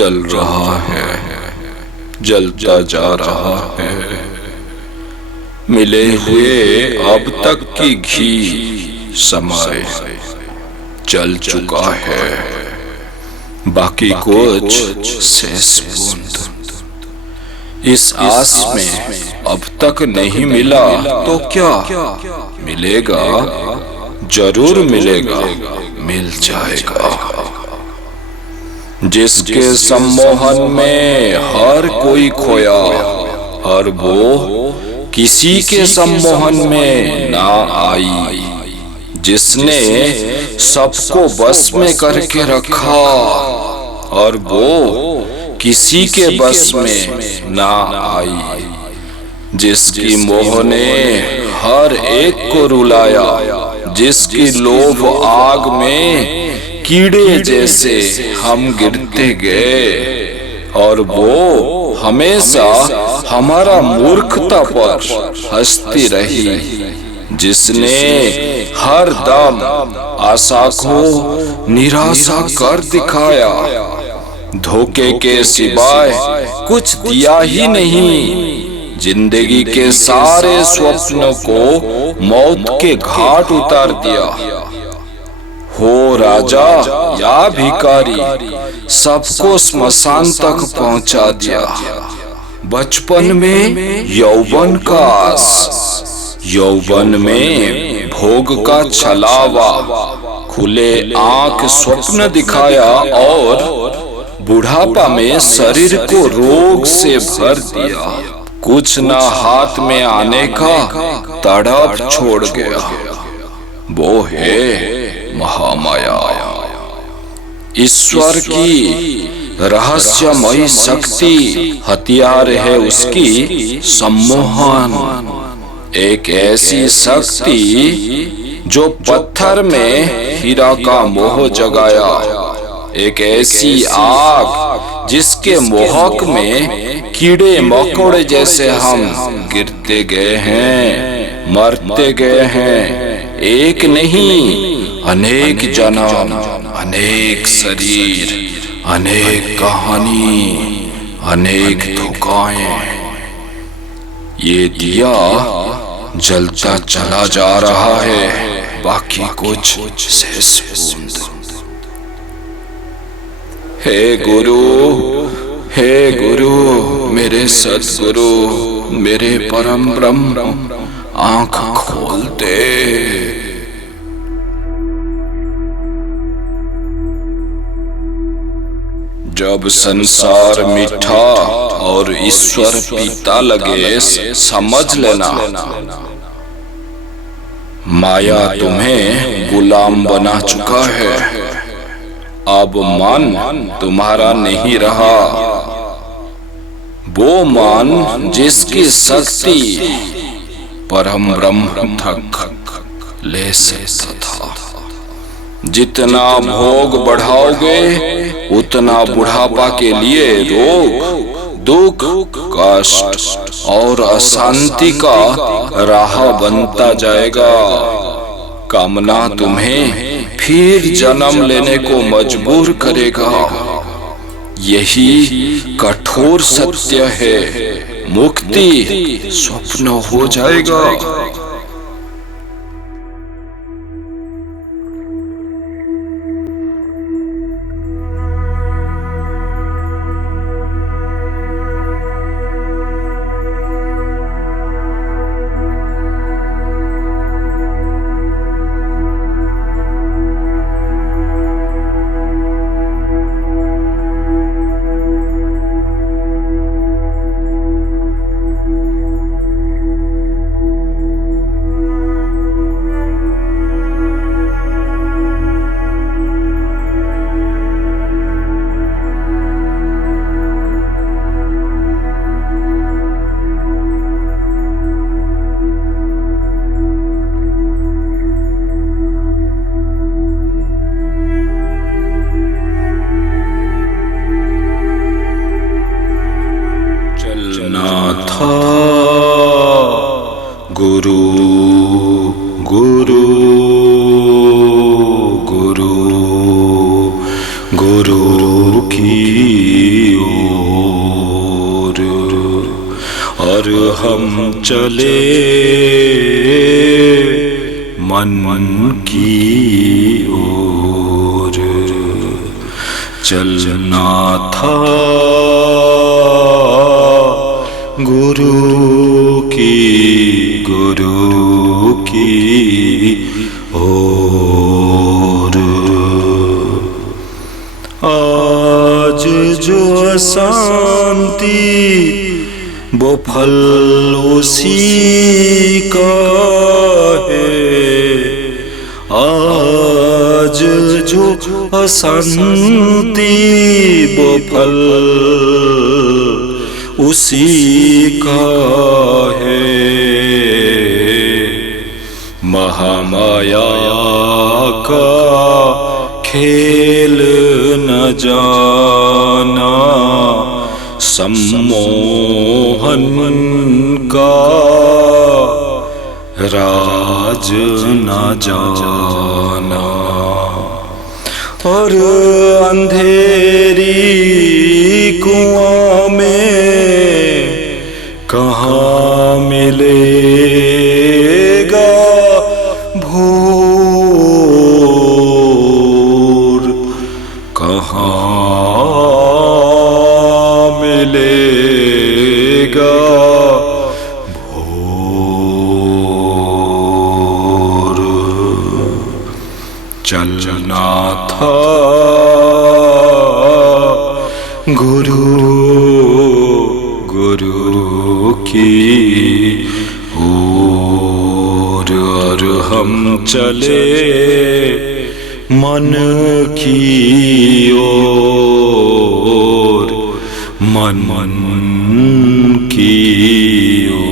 जल रहा है, जलता जा रहा है। मिले हुए अब तक की घी समय जल चुका है, बाकी कुछ शेष बूंद। इस आस में अब तक नहीं मिला तो क्या मिलेगा, जरूर मिलेगा, मिल जाएगा। जिसके सम्मोहन में हर कोई खोया और वो किसी के सम्मोहन में ना आई, जिसने सबको बस में करके रखा और वो किसी के बस में ना आई, जिसकी मोह ने हर एक को रुलाया, जिसकी लोभ आग में कीड़े जैसे हम गिरते गए और वो हमेशा हमारा मूर्खता पर हंसती रही, जिसने हर दम आशा को निराशा कर दिखाया, धोखे के सिवाय कुछ दिया ही नहीं, जिंदगी के सारे स्वप्नों को मौत के घाट उतार दिया। हो राजा या भिखारी, सबको स्मशान तक पहुंचा दिया। बचपन में यौवन का आस, यौवन में भोग का छलावा, खुले आंख स्वप्न दिखाया और बुढ़ापा में शरीर को रोग से भर दिया। कुछ न हाथ में आने का तड़प छोड़ गया, वो है महामाया। ईश्वर की रहस्यमयी शक्ति हथियार है उसकी सम्मोहन, एक ऐसी शक्ति जो पत्थर में हीरा का मोह जगाया, एक ऐसी आग जिसके मोहक में कीड़े मकोड़े जैसे हम गिरते गए हैं, मरते गए हैं। एक नहीं अनेक जन्म, अनेक शरीर, अनेक कहानी, अनेक धोखाएं। ये दिया जलता चला जा रहा है, बाकी कुछ शेष बूंद। हे गुरु, हे गुरु, मेरे सद्गुरु, मेरे परम ब्रह्म, आंख खोल दे। जब संसार मीठा और ईश्वर पीता लगे, समझ लेना माया तुम्हें गुलाम बना चुका है। अब मन तुम्हारा नहीं रहा, वो मन जिसकी शक्ति परम ब्रह्म तक ले सकता था। जितना भोग बढ़ाओगे उतना बुढ़ापा के लिए रोग, दुख, कष्ट और अशांति का राह बनता जाएगा। कामना तुम्हें फिर जन्म लेने को मजबूर करेगा। यही कठोर सत्य है, मुक्ति स्वप्न हो जाएगा। चले मन की ओर। चलना था गुरु की ओर। आज जो अशांति वो फल उसी का है। आज जो अशांति वो फल उसी का है। महामाया का खेल न जाना, सम्मोहन का राज न जाना। और अंधेरी कुआं में कहाँ मिलेगा भोर, कहाँ मिलेगा भोर। चलना था गुरु की ओर। और हम चले मन की ओर, मन की ओर।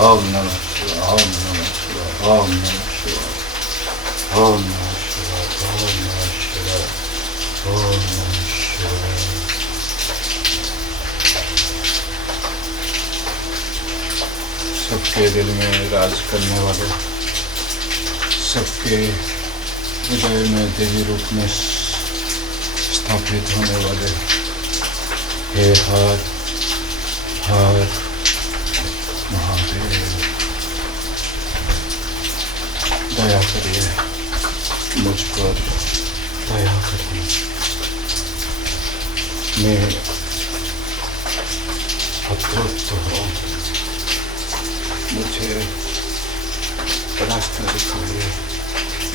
ओम नमः शिवाय, ओम नमः शिवाय, ओम नमः शिवाय, ओम नमः शिवाय, ओम नमः शिवाय, ओम नमः शिवाय। सबके दिल में राज करने वाले, सबके हृदय में देवी रूप में स्थापित होने वाले हे हर महादेव, दया करिए मुझ पर, दया करिए। मैं अतृप्त हूँ, मुझे रास्ता दिखाइए,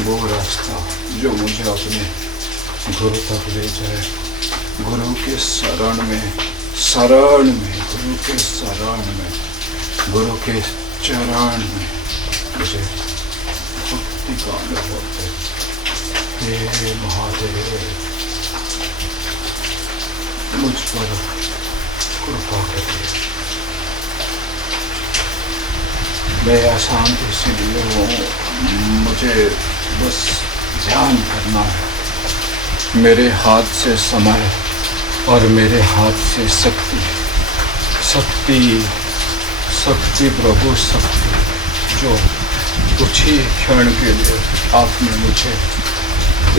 वो रास्ता जो मुझे अपने गुरु तक ले जाए। गुरु के शरण में, गुरु के शरण में, गुरु के चरण में मुझे भक्ति का अनुभव है। हे महादेव, मुझ पर कृपा करिए। मैं अशांति से लिए हूँ, मुझे बस ध्यान करना है। मेरे हाथ से समय और मेरे हाथ से शक्ति, शक्ति शक्ति प्रभु शक्ति, जो कुछ ही क्षण के लिए आपने मुझे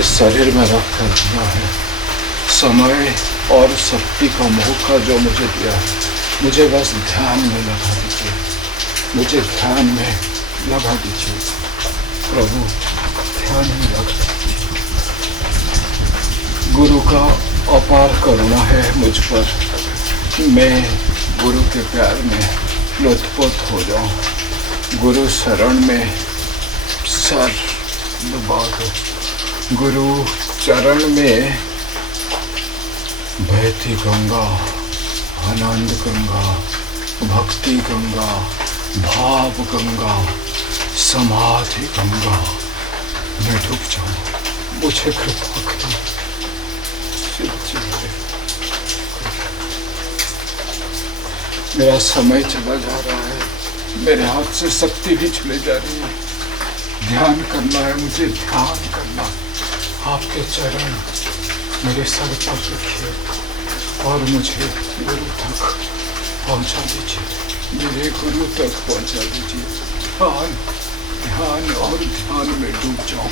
इस शरीर में रख कर दिया है। समय और शक्ति का मौका जो मुझे दिया है, मुझे बस ध्यान में लगा दीजिए, मुझे ध्यान में लगा दीजिए प्रभु, ध्यान में लगा दीजिए। गुरु का अपार करुणा है मुझ पर, मैं गुरु के प्यार में लुत्फपुत हो जाऊं, गुरु शरण में सर डुबा दो, गुरु चरण में बहती गंगा, आनंद गंगा, भक्ति गंगा, भाव गंगा, समाधि गंगा मैं डूब जाऊं, मुझे कृपा करो शिव जी। मेरा समय चला जा रहा है, मेरे हाथ से शक्ति भी चले जा रही है। ध्यान करना है मुझे, ध्यान करना। आपके चरण मेरे सर पर रखिए और मुझे गुरु तक पहुंचा दीजिए, मेरे गुरु तक पहुंचा दीजिए। ध्यान ध्यान और ध्यान में डूब जाऊं,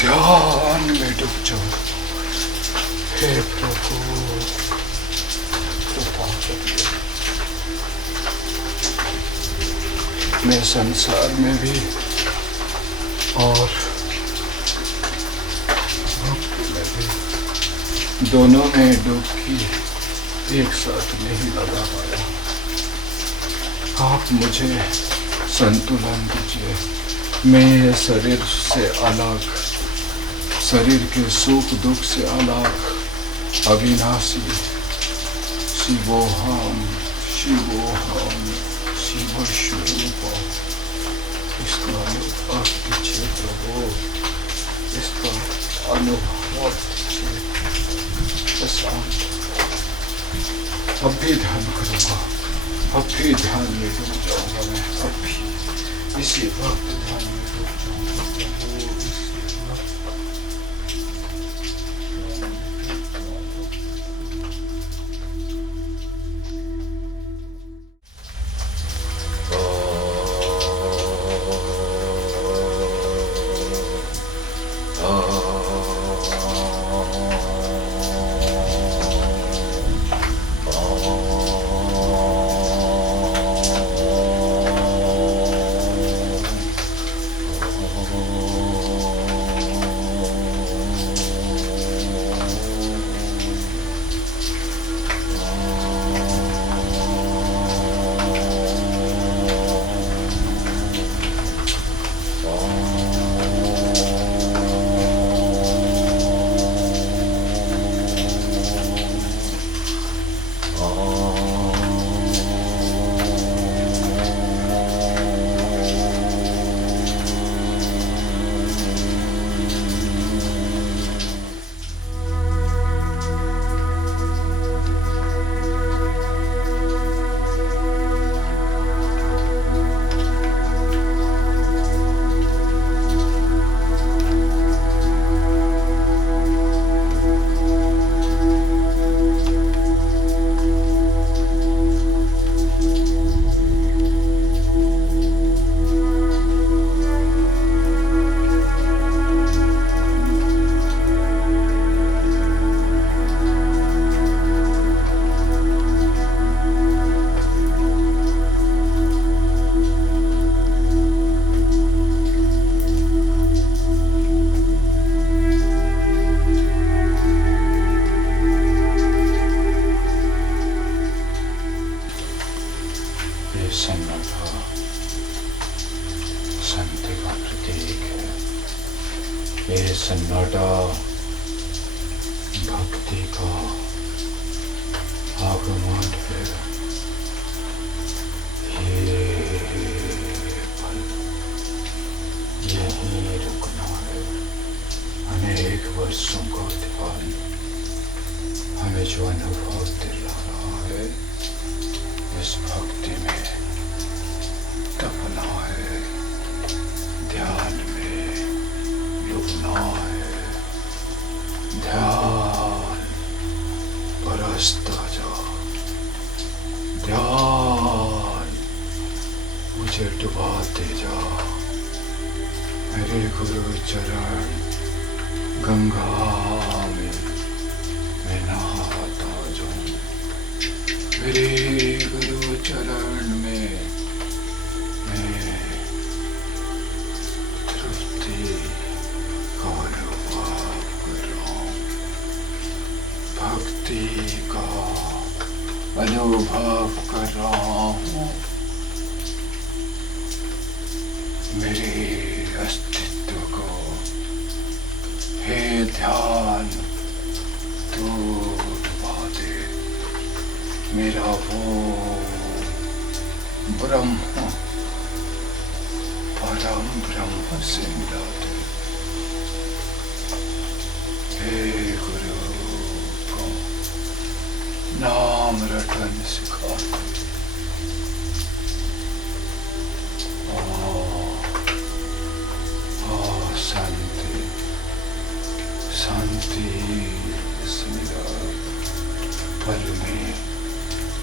ध्यान में डूब जाऊं। हे प्रभु कृपा करिए। मैं संसार में भी और भक्ति में भी, दोनों में डुबकी एक साथ नहीं लगा पाया। आप मुझे संतुलन दीजिए। मैं ये शरीर से अलग, शरीर के सुख दुख से अलग, अविनाशी शिवोहम शिवोहम शिव स्वरूप, इसका अनुभव कीजिए प्रभु, इसका अनुभव कीजिए। शांत अब भी ध्यान करूँगा, अब भी ध्यान में डूब जाऊँगा मैं, अब भी इसी वक्त ध्यान में डूब जाऊँगा प्रभु, इसी वक्त। सन्नाटा शांति का प्रतीक है। ये सन्नाटा भक्ति का आगमन है। ये पल यहीं रुकना है। अनेक वर्षों का ध्यान हमें जो अनुभव दिला रहा है, इस भक्ति में तपना है, ध्यान में डूबना है। ध्यान बरसता जा, ध्यान मुझे डुबाते जा। मेरे गुरु चरण गंगा में मैं नहाता जाऊं। मेरे गुरु चरण में मैं तृप्ति का अनुभव कर रहा हूँ, भक्ति का अनुभव कर रहा हूँ। मेरे अस्तित्व को हे ध्यान तू डुबा दे मेरा वो ब्रह्म, परम ब्रह्म से मिला दे। हे गुरु को नाम रटन सिखा दे। शांति शांति इस निराग पल में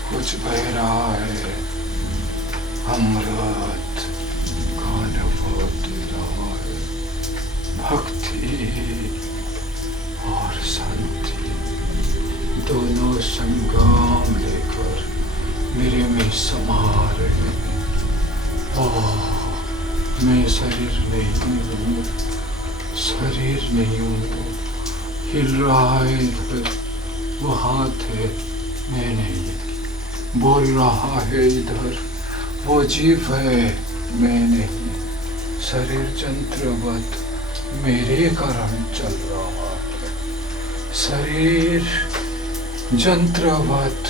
कुछ बह रहा है, अमृत का अनुभव दे रहा है। भक्ति और शांति दोनों संगम लेकर मेरे में समा रहे हैं। ओह, मैं शरीर नहीं हूँ, शरीर नहीं हूँ। हिल रहा है इधर वो हाथ है, मैं नहीं। बोल रहा है इधर वो जीव है, मैं नहीं। शरीर जंत्रवत मेरे कारण चल रहा है। शरीर जंत्रवत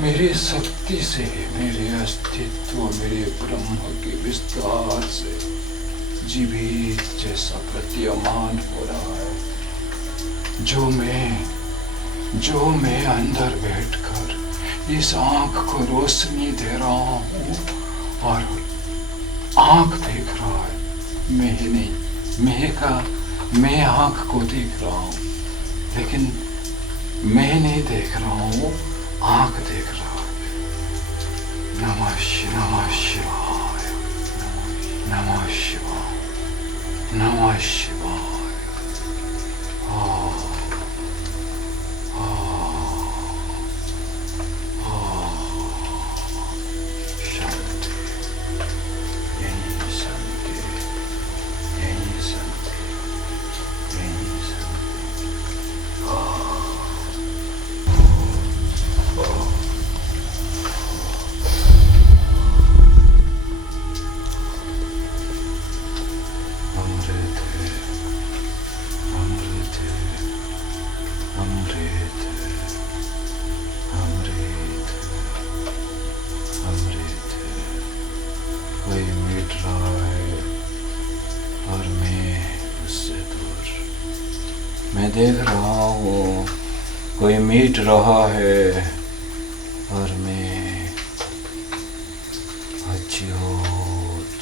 मेरी शक्ति से, मेरे अस्तित्व, मेरे ब्रह्म के विस्तार से जीवित जैसा प्रतीयमान हो रहा है। जो मैं अंदर बैठकर इस आँख को रोशनी दे रहा हूँ और आँख देख रहा है। मैं ही नहीं, मैं आँख को देख रहा हूँ, लेकिन मैं नहीं देख रहा हूँ, आँख देख रहा है। नमः शिवाय, नमः शिवाय, नमः शिवाय। शांति, यही शांति, यही शांति, यही शांति। अमृत है, अमृत है, अमृत है, अमृत है, अमृत है। कोई मिट रहा है और मैं उससे दूर। मैं देख रहा हूँ कोई मिट रहा है और मैं अच्युत,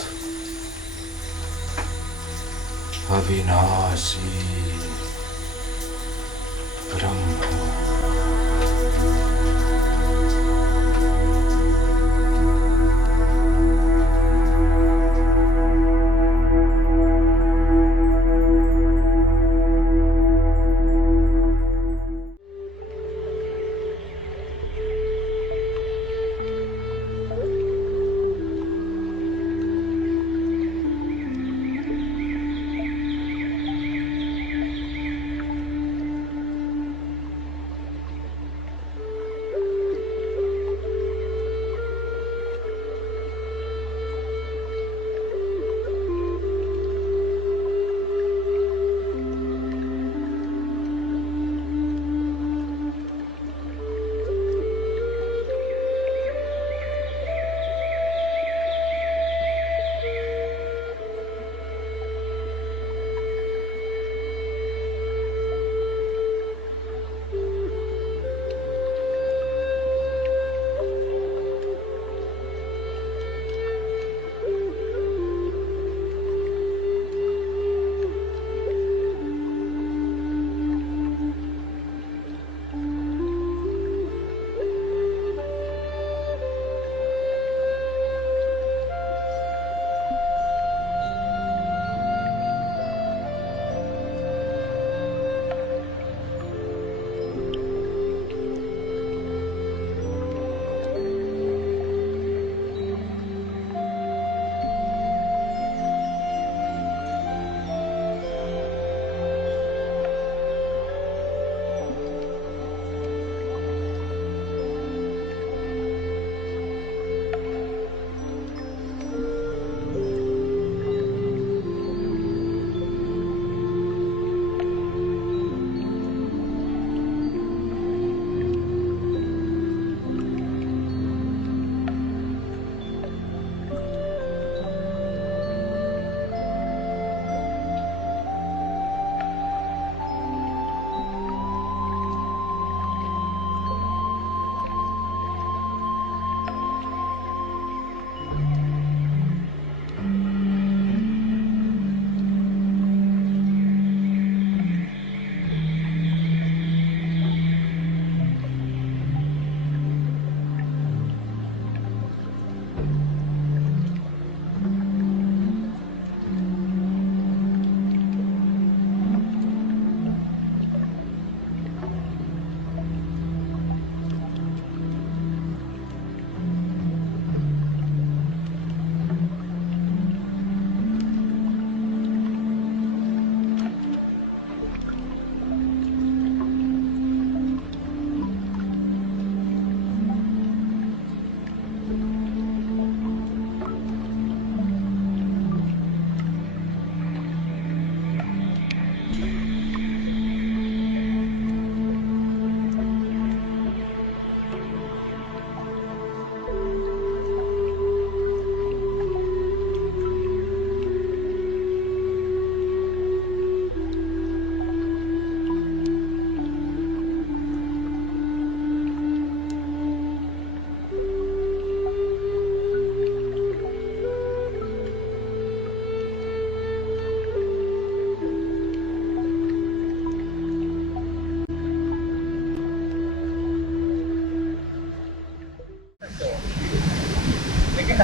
अविनाशी ब्रह्म।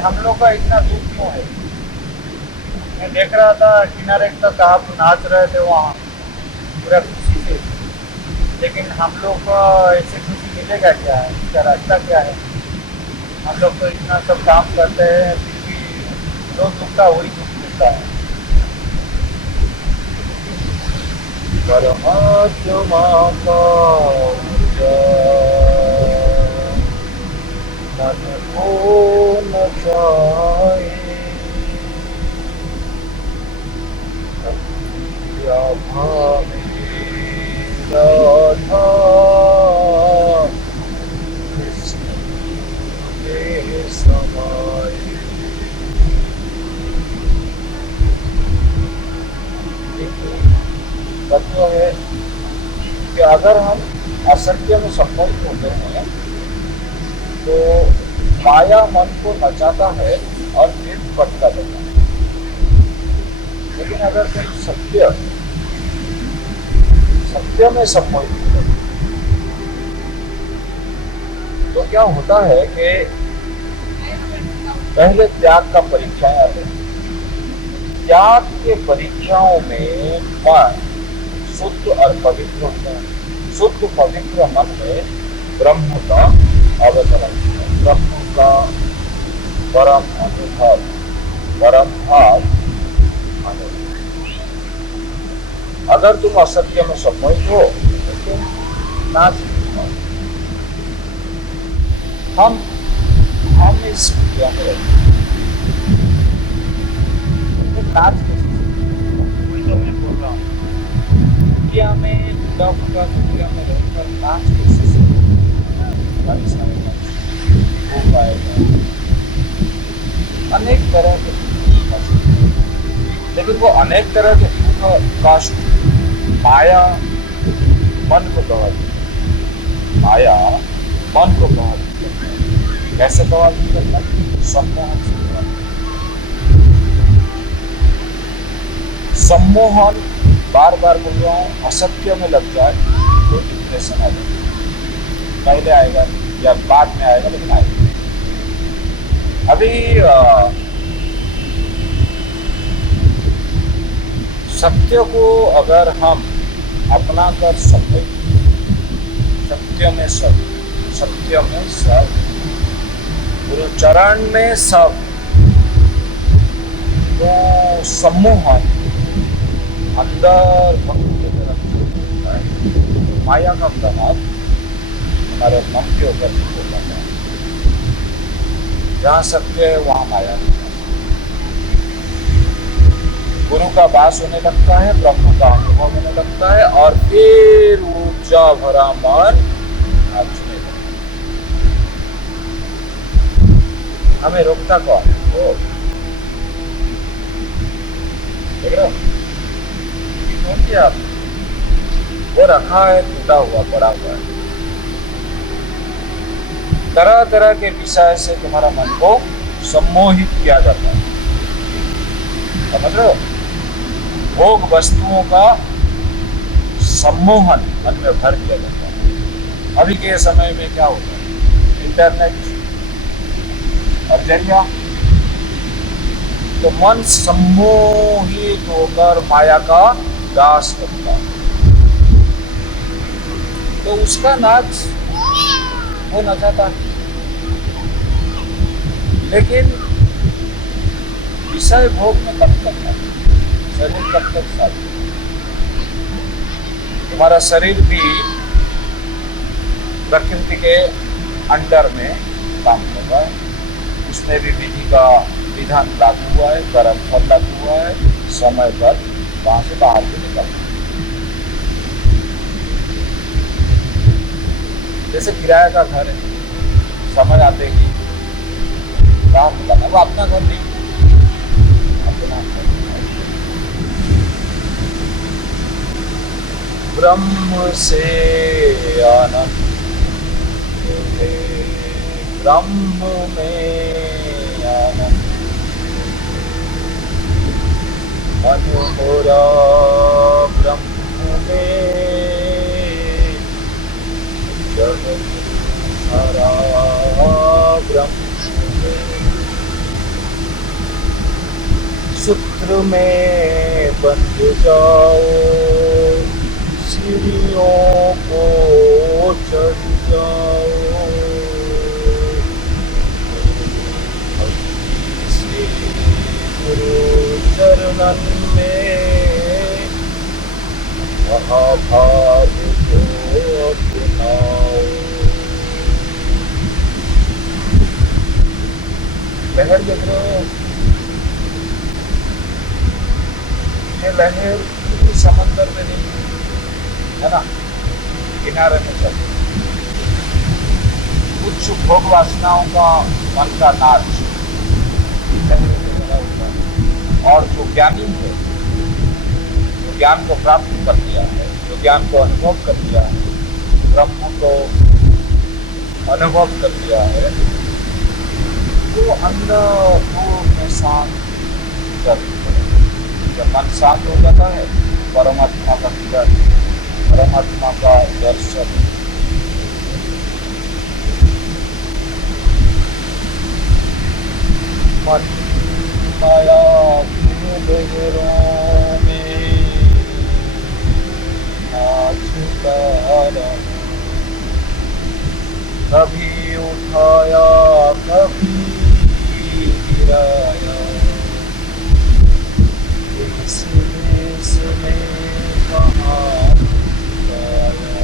हम लोग का इतना दुख क्यों है? मैं देख रहा था किनारे तक आप नाच रहे थे वहाँ पूरा खुशी से, लेकिन हम लोग को ऐसे खुशी मिलेगा क्या है? इसका रास्ता क्या है? हम लोग तो इतना सब काम करते हैं, फिर भी जो दुख का वही दुख मिलता है। परमात्मा का मन को न जाए, भावे राधा कृष्ण के समाए। तत्व है कि अगर हम असत्य में सम्मोहित होते हैं तो माया मन को नचाता है और फिर भटका देता है। लेकिन अगर कोई सत्य में सम्मोहित होते हैं तो क्या होता है कि पहले त्याग का परीक्षाएं आते हैं। त्याग के परीक्षाओं में मन शुद्ध और पवित्र होता है। शुद्ध पवित्र मन में ब्रह्म का अवतरण है, ब्रह्म का परम अनुभव, परम भाव अनुभव। अगर तुम असत्य में सम्मोहित हो तो तुम नाच नहीं पाओ। हम इस दुनिया में नाच वही तो मैं बोल रहा हूँ, दुनिया में जुड़ा हुआ दुनिया में रहकर नाच कैसे हो पाएगा? अनेक तरह के लेकिन वो अनेक तरह के दुख कष्ट माया मन को गवा देती। माया मन को गवा देती। कैसे गवा देती? सम्मोहन से गवा देती। सम्मोहन बार बार बोल रहा हूँ, असत्य में लग जाए तो डिप्रेशन आ जाए। पहले आएगा या बाद में आएगा, लेकिन आएगा। अभी सत्य को अगर हम अपना कर सके, सत्य में सब, सत्य में सब, गुरु चरण में सब, तो सम्मोहन अंदर भक्ति की तरफ होता है। तो माया का प्रभाव हमारे मन के ऊपर होता है। जहाँ सत्य है वहाँ माया है। गुरु का वास होने लगता है, ब्रह्म का अनुभव होने लगता है और फिर ऊर्जा भरा मन नाचने लगता है। हमें रोकता कौन? वो देख रहे हो? आप वो रखा है, टूटा हुआ पड़ा हुआ है। तरह तरह के विषय से तुम्हारा मन को सम्मोहित किया जाता है। समझ रहे हो? भोग वस्तुओं का सम्मोहन मन में भर दिया जाता है। अभी के समय में क्या होता है? इंटरनेट और जरिया, तो मन सम्मोहित होकर माया का दास बनता है। तो उसका नाच वो नचाता है। लेकिन विषय भोग में कब तक है? शरीर कब तक साथ? तुम्हारा शरीर भी प्रकृति के अंडर में काम कर रहा है। उसमें भी विधि का विधान लागू हुआ है, कर्म फल लागू हुआ है, समय पर वहां से बाहर भी निकल। जैसे किराया का घर है, समय आते ही बाहर निकलना। वो अपना घर नहीं, अपना घर। ब्रह्म से आनंद है, ब्रह्म में आनंद, मनोहरा ब्रह्म में जगत सारा ब्रह्म में। सूत्र में बंध जाओ, सीढ़ियों को चढ़ जाओ, से गुरु चरणन में महाभाव को अपनाओ। लहर देख रहे हो, ये लहर किसी समंदर में नहीं है ना, किनारे में चल कुछ भोग वासनाओं का मन का नाच लहर में चला हुआ है। और जो ज्ञानी है, जो ज्ञान को प्राप्त कर लिया है, जो ज्ञान को अनुभव कर लिया है, ब्रह्म को अनुभव कर लिया है, वो अंदर में शांत कर, जब मन शांत हो जाता है, परमात्मा का दीदार, परमात्मा का दर्शन। मन माया के लहरों में नाचता रहा, कभी उठाया कभी गिराया, इस देश में कहाँ गाया।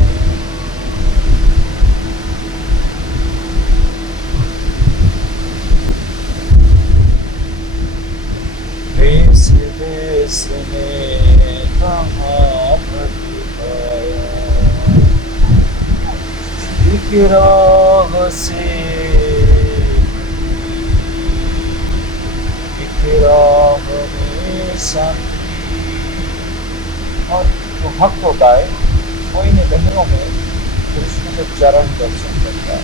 देश देश में कहाँ भटकाया, एक राह से एक राह में शांति। और जो भक्त होता है वो इन लहरों में कृष्ण के चरण दर्शन करता है,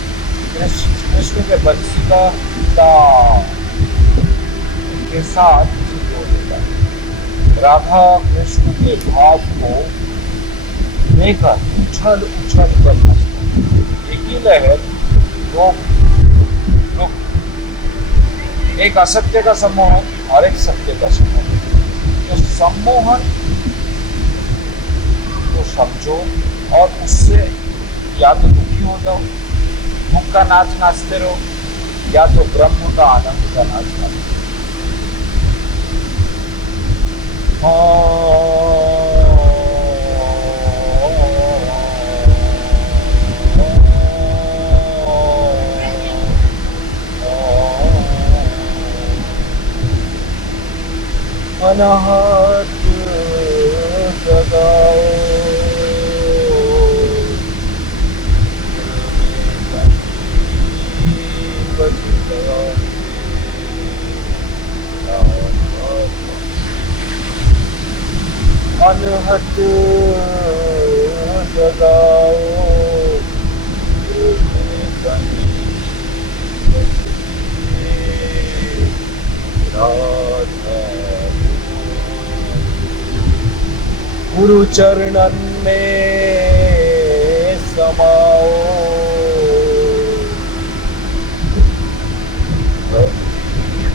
कृष्ण के बंसी का ताल के साथ जोड़ देता है। राधा कृष्ण के भाव को लेकर उछल उछल कर नाचता है। एक ही लहर दो ग्रुप, एक असत्य का सम्मोहन और एक सत्य का सम्मोहन। तो सम्मोहन को समझो और उससे या तो दुखी हो जाओ, दुख का नाच नाचते रहो, या तो ब्रह्म का आनंद का नाच नाचते अनाहत जगाओ, अनहत जगाओ, गुरु चरणन में समाओ,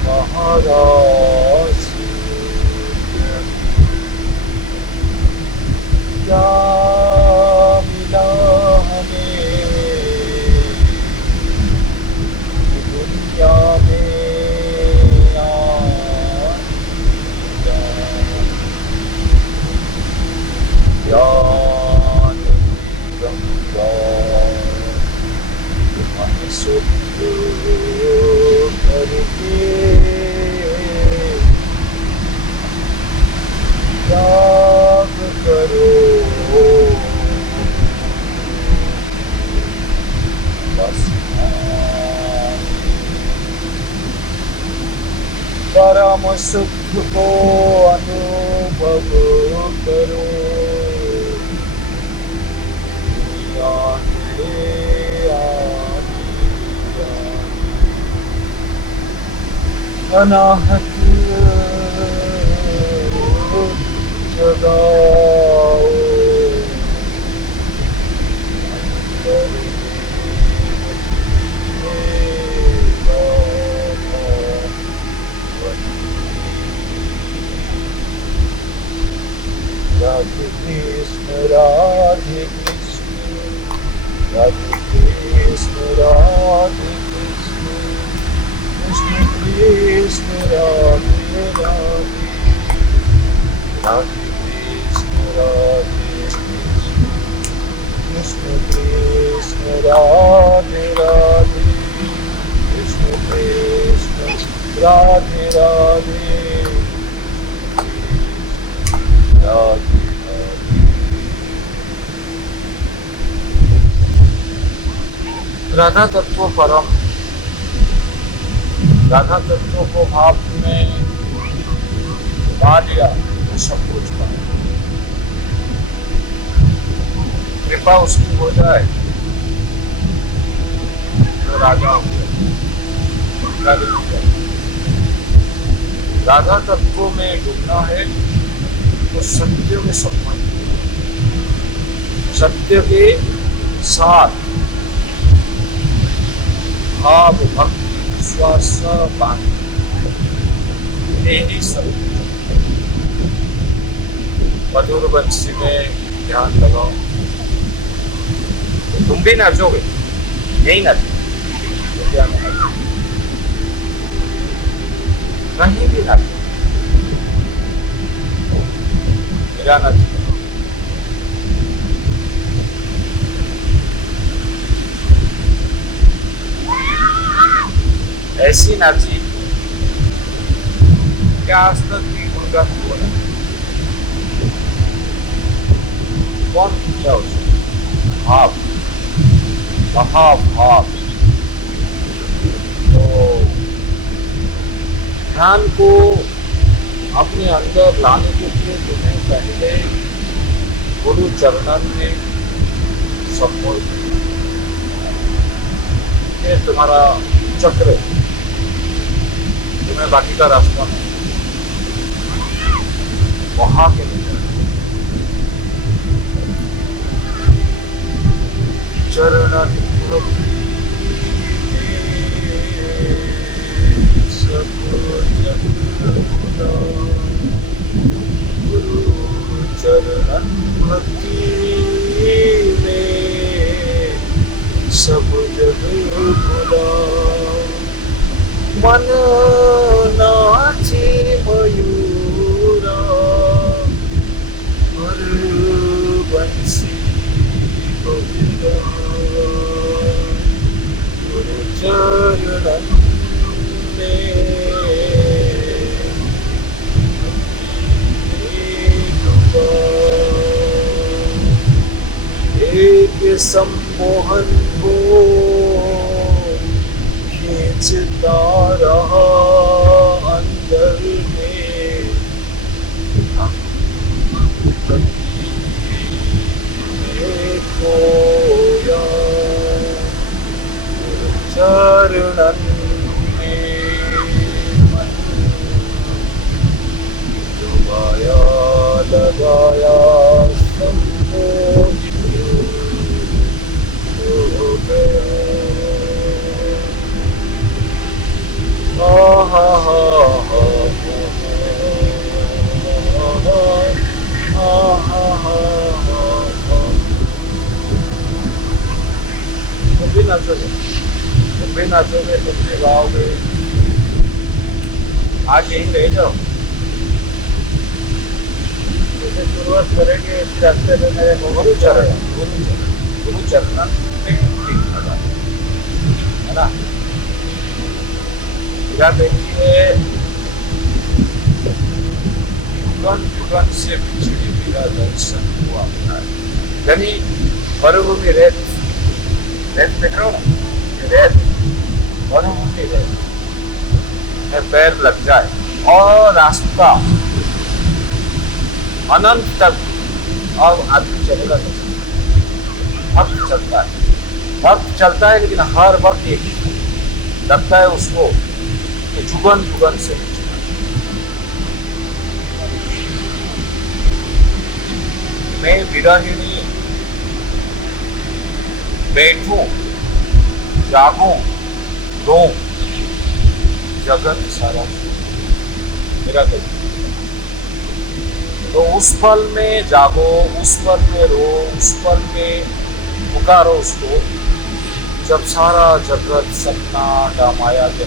महाराज क्या मिला हमें दुनिया में ज्ञान गंगा मन शुद्ध करके त्याग करो, बस परम सुख को अनुभव करो। अनाहत जगाओ, कृष्ण राधे राधे, राधे कृष्ण राधे कृष्ण, कृष्ण राधे राधे, कृष्ण कृष्ण राधे राधे, राधे राधे। राधा तत्व परम, राधा तत्व को भाव में पा लिया तो सब कुछ पा लिया। कृपा उसकी हो जाए तो राजा हो जाए, राजा हो जाए। राधा तत्व में डूबना है तो सत्य में संबंध, सत्य के साथ भाव भक्ति विश्वास पानी, यही सब। मधुर बंसी में ध्यान लगाओ, तुम भी नाचोगे, यही नाचो, कहीं भी नाचो, मेरा नाच। ऐसी नाची क्या आज तक भी गुणगान हुआ है? कौन किया उसे? भाव, महाभाव। तो ध्यान को अपने अंदर लाने के लिए तुम्हें पहले गुरु चरणन में सम्मोहित, ये तुम्हारा चक्र, तुम्हें बाकी का रास्ता नहीं, वहां के लिए चरणन सब जग भुला, गुरु चरणन भक्ति में सब जग भुला। मन नाचे मयूरा और बंसी बजना, गुरु चरणन में डूबा। एक सम्मोहन को खींचता रहा अंदर में, खोया चरणन में मन डुबाया, लगाया सम्मोहित हो गया। हा हा तुम भी नाचोगे, तुम भी नाचोगे, तुम भी गाओगे। आज यही रह जाओ, जैसे शुरुआत करेंगे इस रास्ते में मेरे गुरु चरण, गुरु चरण है ना। क्या देखिए, युगन युगन से पिछड़ी मेरा दर्शन हुआ है। यानी मरुभूमि रेत, रेत देख रहे हो ना, ये रेत मरुभूमि रेत में पैर लग जाए और रास्ता अनंत तक, और आदमी चलेगा कैसे? भक्त चलता है, भक्त चलता है, लेकिन हर वक्त एक लगता है उसको कि जुगन जुगन से मैं विरहिणी बैठूं, जागूं, रो, जगत सारा मेरा कभी। तो उस पल में जागो, उस पल में रो, उस पल में पुकारो उसको, जब सारा जगत सन्नाटा माया के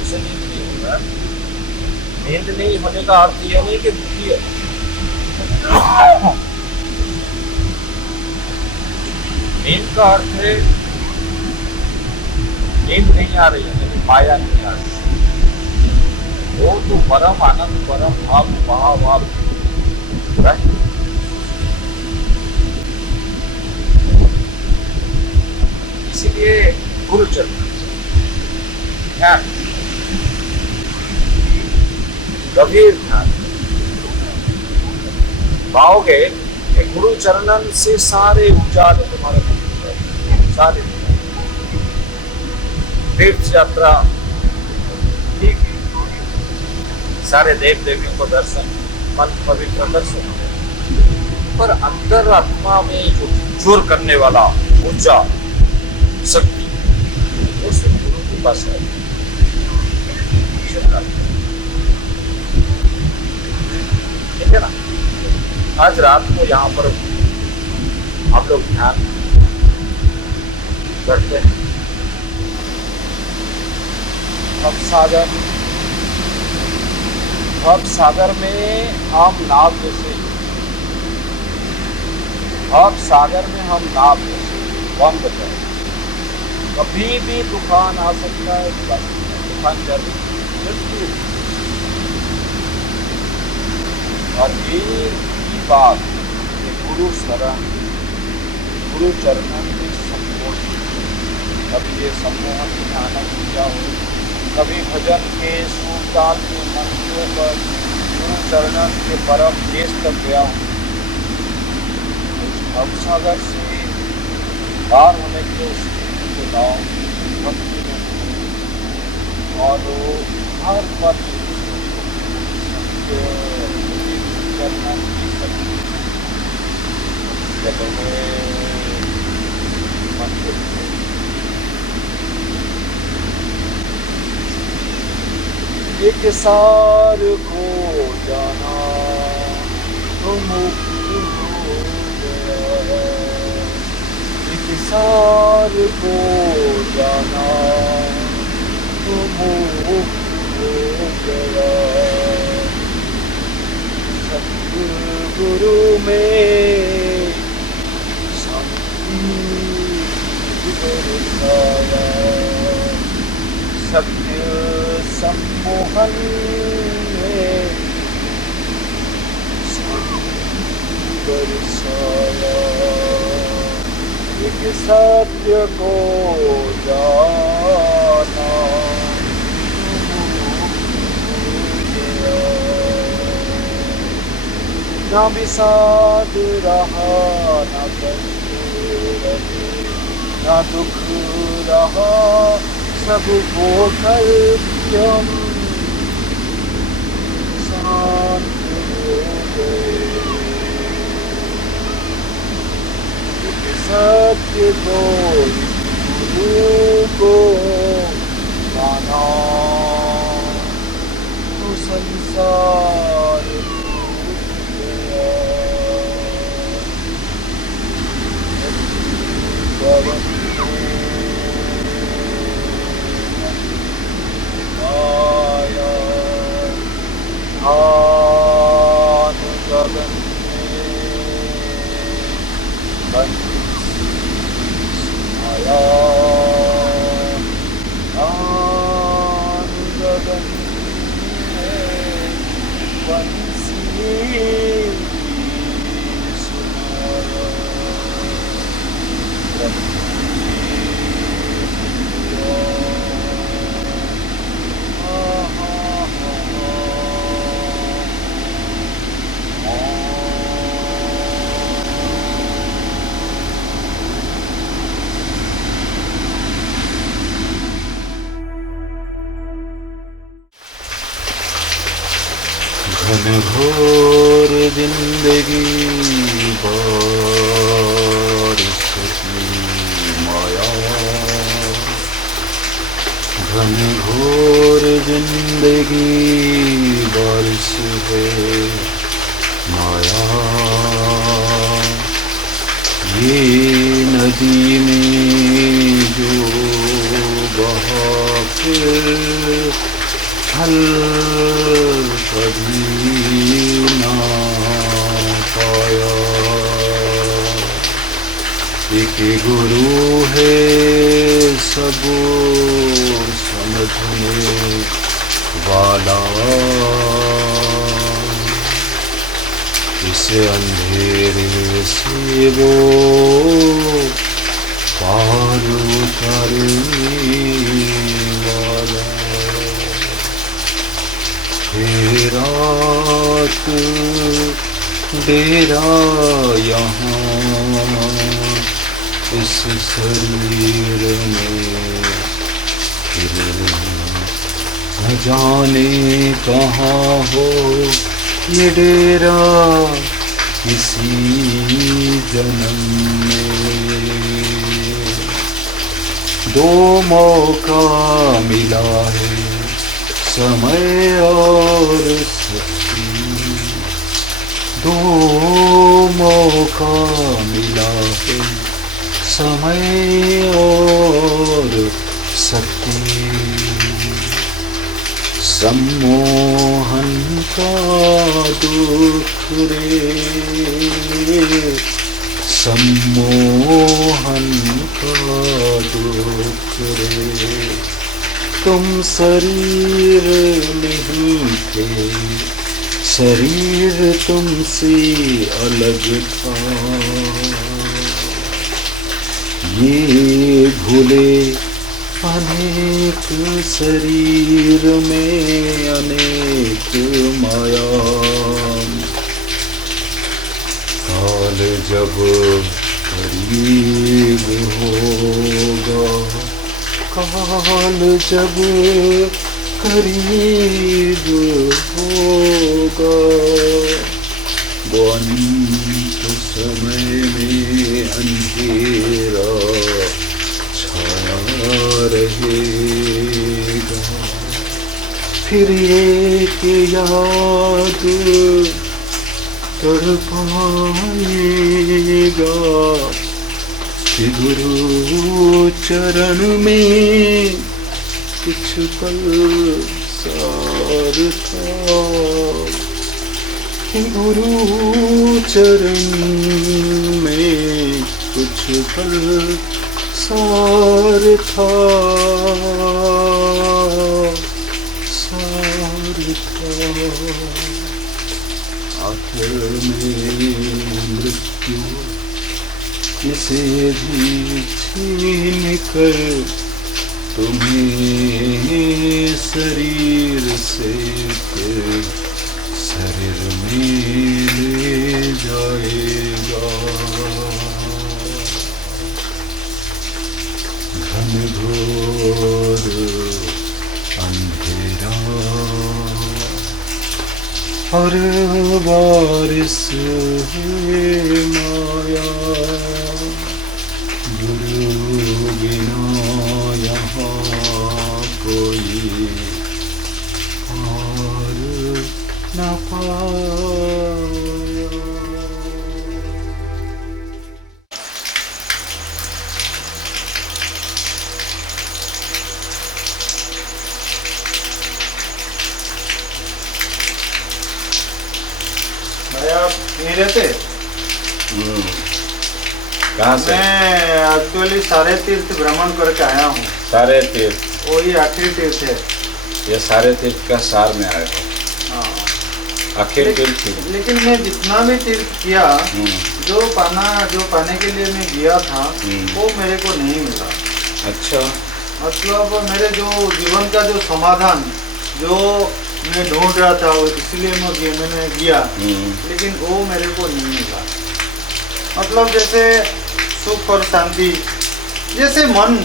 उसे नींद नहीं है। नींद नहीं होने का अर्थ यह नहीं कि दुखी है। नींद का अर्थ है नींद नहीं आ रही है, माया नहीं आ रही, वो तो परम आनंद, परम भाव, भाव इसीलिए गुरु चरण ध्यान, गंभीर ध्यान पाओगे कि गुरु चरणन से सारे उजाले तुम्हारे सारे तीर्थ यात्रा ठीक है, सारे देव देवियों को दर्शन, मन पवित्र दर्शन, पर अंतर आत्मा में जो जोर करने वाला ऊर्जा शक्ति वो सिर्फ गुरु के पास है। ठीक है ना। आज रात को यहाँ पर हम लोग ध्यान करते हैं। भव सागर में हम नाव जैसे, भव सागर में हम नाव जैसे बंद है। कभी भी तूफान आ सकता है, तूफान जरूर। और एक ही बात कि गुरु शरण, गुरु चरणन में सम्मोहन, कभी ये सम्मोहन में आनंद किया हो, कभी भजन के सूरताल के मंत्रों पर गुरु चरणन के परम देश तक गया हूँ। भवसागर से पार होने के लिए उसके नाम भक्ति में, और वो हर पल चरणन की शक्ति मंदिर एक सार को जाना तो मुक्त हो गया, एक सार को जाना तो मुक्त हो गया। सतगुरु में शांति बरसाया, सत्य सम्मोहन में बरसाया। एक सत्य को जाना ना विषाद रहा, ना कष्ट रहे, ना दुख रहा, सब को कल्प्यम शांत हो गए। सत्य को गुरु को माना तो संसार टूट गया। पवन आया ध्यान गगन में बंसी आया, ध्यान गगन में बंसी सुनाया। घनघोर जिंदगी बारिश की माया, घनघोर जिंदगी बारिश है माया। ये नदी में जो बहा फिर फल कभी ना पाया। एक गुरु है सब समझने वाला, इस अंधेरे से वो पार उतारने वाला। हे रात डेरा यहाँ इस शरीर में, फिर न जाने कहाँ हो ये डेरा किसी जन्म में। दो मौका मिला है समय और शक्ति, दो मौका मिला है समय और शक्ति। सम्मोहन का दुख रे, सम्मोहन का दुख रे। तुम शरीर नहीं थे, शरीर तुमसे अलग था। ये भूले अनेक शरीर में अनेक माया। काल जब करीब होगा, काल जब करीब होगा, वो अनंत समय में अंधेरा छाया रहेगा। फिर एक याद तड़पाएगा कि गुरु चरण में कुछ पल सार था, कि गुरु चरण में कुछ पल सार था, सार था। आखिर में मृत्यु किसे भी छीन कर तुम्हें शरीर से फिर शरीर में ले जाएगा। घनघोर अंधेरा और बारिश है माया, गुरु बिना यहाँ कोई पार न पाया। भाई आप यहीं रहते? कहाँ से? मैं एक्चुअली सारे तीर्थ भ्रमण करके आया हूँ। सारे तीर्थ? वही आखिरी तीर्थ है। ये सारे तीर्थ का सार में आया हो। हाँ। आखिर तीर्थ थी। लेकिन मैं जितना भी तीर्थ किया, जो पाने के लिए मैं गया था, वो मेरे को नहीं मिला। अच्छा। मतलब मेरे जो जीवन का जो समाधान जो मैं ढूंढ रहा था, इसलिए मैंने गया, लेकिन वो मेरे को नहीं मिला। मतलब जैसे सुख और शांति, जैसे मन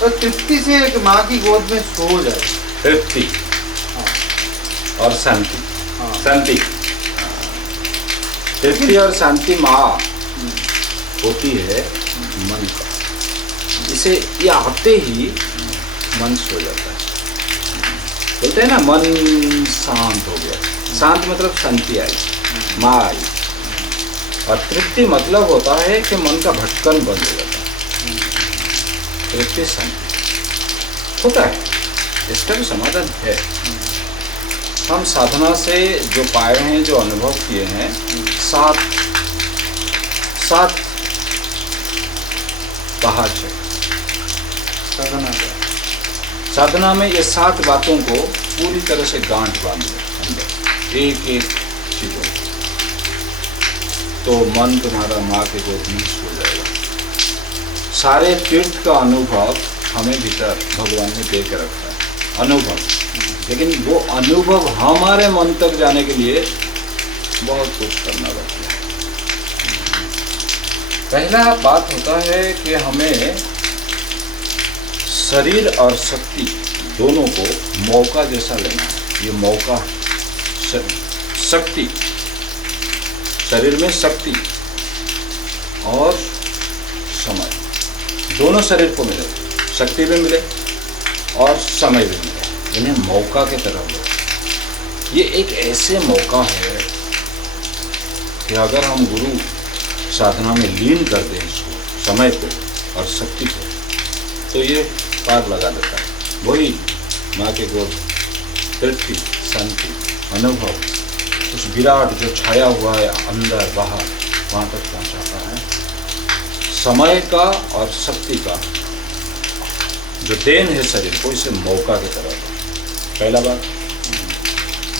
तो तृप्ति से एक माँ की गोद में सो जाए। तृप्ति और शांति। हाँ। शांति, तृप्ति और शांति माँ होती है मन का। इसे ये आते ही मन सो जाता है। बोलते हैं ना, मन शांत हो गया। शांत मतलब शांति आई, माँ आई। और तृप्ति मतलब होता है कि मन का भटकन बंद हो जाता है। तृप्ति शांति होता है। इसका भी समाधान है। हम साधना से जो पाए हैं, जो अनुभव किए हैं, सात पहाड़ है साधना का। साधना में। ये 7 बातों को पूरी तरह से गांठ बांध लो अंदर, एक एक चीजों, तो मन तुम्हारा माँ के गोद में सो जाएगा। सारे तीर्थ का अनुभव हमें भीतर भगवान ने दे के रखा है, अनुभव। लेकिन वो अनुभव हमारे मन तक जाने के लिए बहुत कुछ करना पड़ता है। पहला बात होता है कि हमें शरीर और शक्ति दोनों को मौका जैसा लेना है। ये मौका, शक्ति, शरीर में शक्ति और समय दोनों शरीर को मिले, शक्ति भी मिले और समय भी मिले, इन्हें मौका के तरह लो। ये एक ऐसे मौका है कि अगर हम गुरु साधना में लीन कर दें इसको, समय को और शक्ति को, तो ये पार लगा देता है। वही माँ के गोद, तृप्ति, शांति, अनुभव, उस विराट जो छाया हुआ है अंदर बाहर, वहाँ तक पहुँचाता है। समय का और शक्ति का जो देन है शरीर को, इसे मौका की तरह का, पहला बात।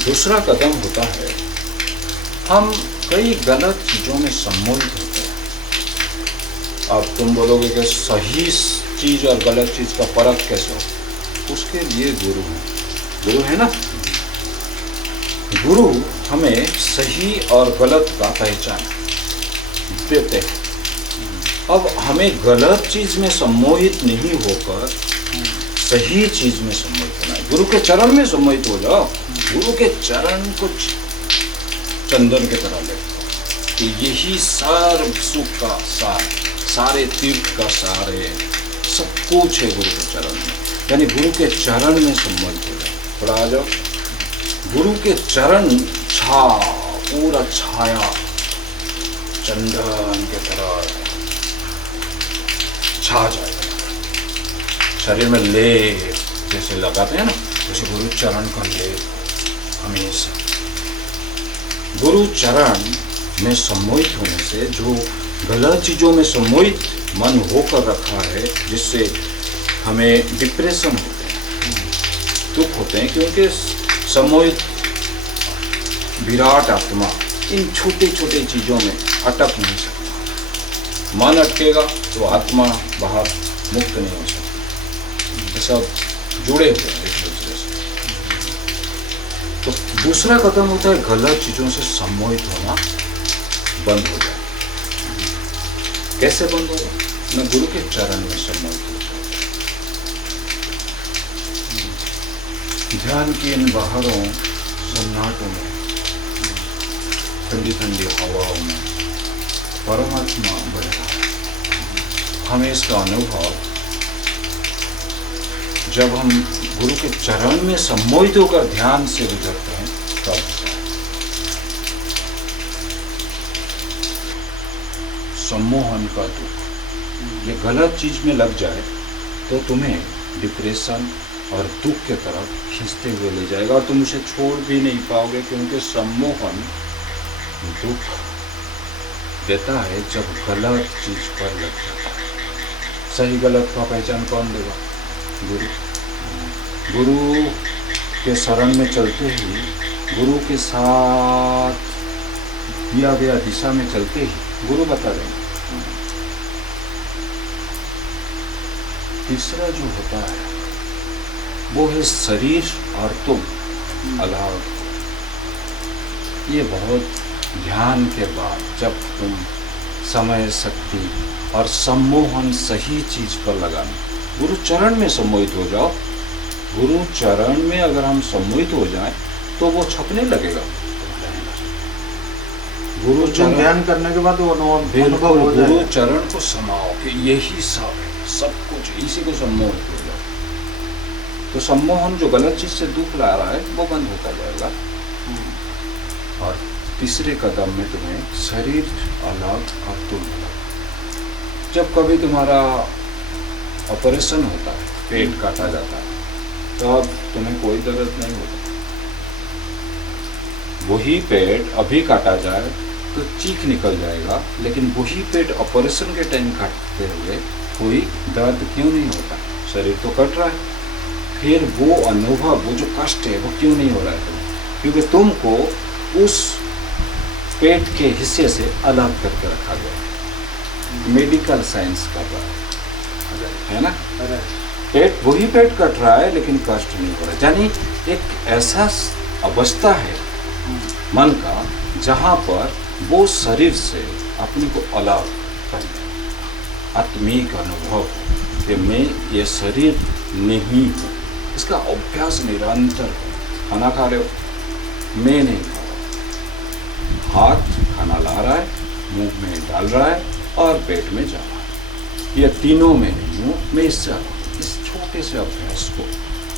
दूसरा कदम होता है, हम कई गलत चीज़ों में सम्मोहित होते हैं। अब तुम बोलोगे कि सही चीज़ और गलत चीज़ का फर्क कैसे हो? उसके लिए गुरु है, गुरु है ना। गुरु हमें सही और गलत का पहचान देते हैं। अब हमें गलत चीज़ में सम्मोहित नहीं होकर सही चीज़ में सम्मोहित होना है। गुरु के चरण में सम्मोहित हो जाओ, गुरु के चरण को चंदन के तरह देखो कि यही सर्व सुख का सार, सारे तीर्थ का सार है, सब कुछ है गुरु के चरण में। यानी गुरु के चरण में सम्मोहित हो जाओ। थोड़ा आ जाओ, गुरु के चरण पूरा छाया चंदन के तरह छा जाएगा। शरीर में लेप जैसे लगाते हैं ना, जैसे गुरु चरण का लेप हमेशा। गुरु चरण में सम्मोहित होने से जो गलत चीज़ों में सम्मोहित मन होकर रखा है, जिससे हमें डिप्रेशन होते हैं, दुख होते हैं, क्योंकि सम्मोहित विराट आत्मा इन छोटे छोटे चीज़ों में अटक नहीं सकता। मन अटकेगा तो आत्मा बाहर मुक्त नहीं हो सकती। ये सब जुड़े हुए हैं एक दूसरे से। तो दूसरा कदम होता है, गलत चीज़ों से सम्मोहित होना बंद हो जाए। कैसे बंद होगा? मैं गुरु के चरण में सम्मोहित हो जाऊँ। ध्यान की इन बाहरों, सन्नाटों में, ठंडी ठंडी हवाओं में परमात्मा बढ़ रहा है। हमें इसका अनुभव जब हम गुरु के चरण में सम्मोहित होकर ध्यान से गुजरते हैं तब होता है। सम्मोहन का दुख, ये गलत चीज में लग जाए तो तुम्हें डिप्रेशन और दुख के तरफ खींचते हुए ले जाएगा और तुम उसे छोड़ भी नहीं पाओगे, क्योंकि सम्मोहन दुख देता है जब गलत चीज पर लग जाता है। सही गलत का पहचान कौन देगा? गुरु। गुरु के शरण में चलते ही, गुरु के साथ दिया गया दिशा में चलते ही गुरु बता देंगे। तीसरा जो होता है वो है शरीर और तुम अलग। ये बहुत ध्यान के बाद जब तुम समय, शक्ति और सम्मोहन सही चीज पर लगाना, गुरु चरण में सम्मोहित हो जाओ। गुरु चरण में अगर हम सम्मोहित हो जाएं तो वो छपने लगेगा। गुरु चरण ध्यान करने के बाद वो बिल्कुल गुरु चरण को समाओ कि यही सब है, सब कुछ इसी को सम्मोहित हो जाओ। तो सम्मोहन जो गलत चीज से दुख ला रहा है वो बंद होता जाएगा। और तीसरे कदम में तुम्हें शरीर अलग और तुम अलग। जब कभी तुम्हारा ऑपरेशन होता है, पेट काटा जाता है, तो अब तुम्हें कोई दर्द नहीं होता। वही पेट अभी काटा जाए तो चीख निकल जाएगा, लेकिन वही पेट ऑपरेशन के टाइम काटते हुए कोई दर्द क्यों नहीं होता? शरीर तो कट रहा है, फिर वो अनुभव, वो जो कष्ट है वो क्यों नहीं हो रहा है तुम्हें? क्योंकि तुमको उस पेट के हिस्से से अलग करके रखा गया। मेडिकल साइंस कर रहा है ना? पेट, वही पेट कट रहा है लेकिन कष्ट नहीं हो रहा। यानी एक ऐसा अवस्था है मन का जहाँ पर वो शरीर से अपने को अलग कर, आत्मिक अनुभव कि मैं ये शरीर नहीं हूँ। इसका अभ्यास निरंतर हो। खाना खा रहे हो, मैं नहीं खा रहा, हाथ खाना ला रहा है, मुंह में डाल रहा है और पेट में जा रहा है, ये तीनों में नहीं हूँ, मैं इससे अलग। इस छोटे से अभ्यास को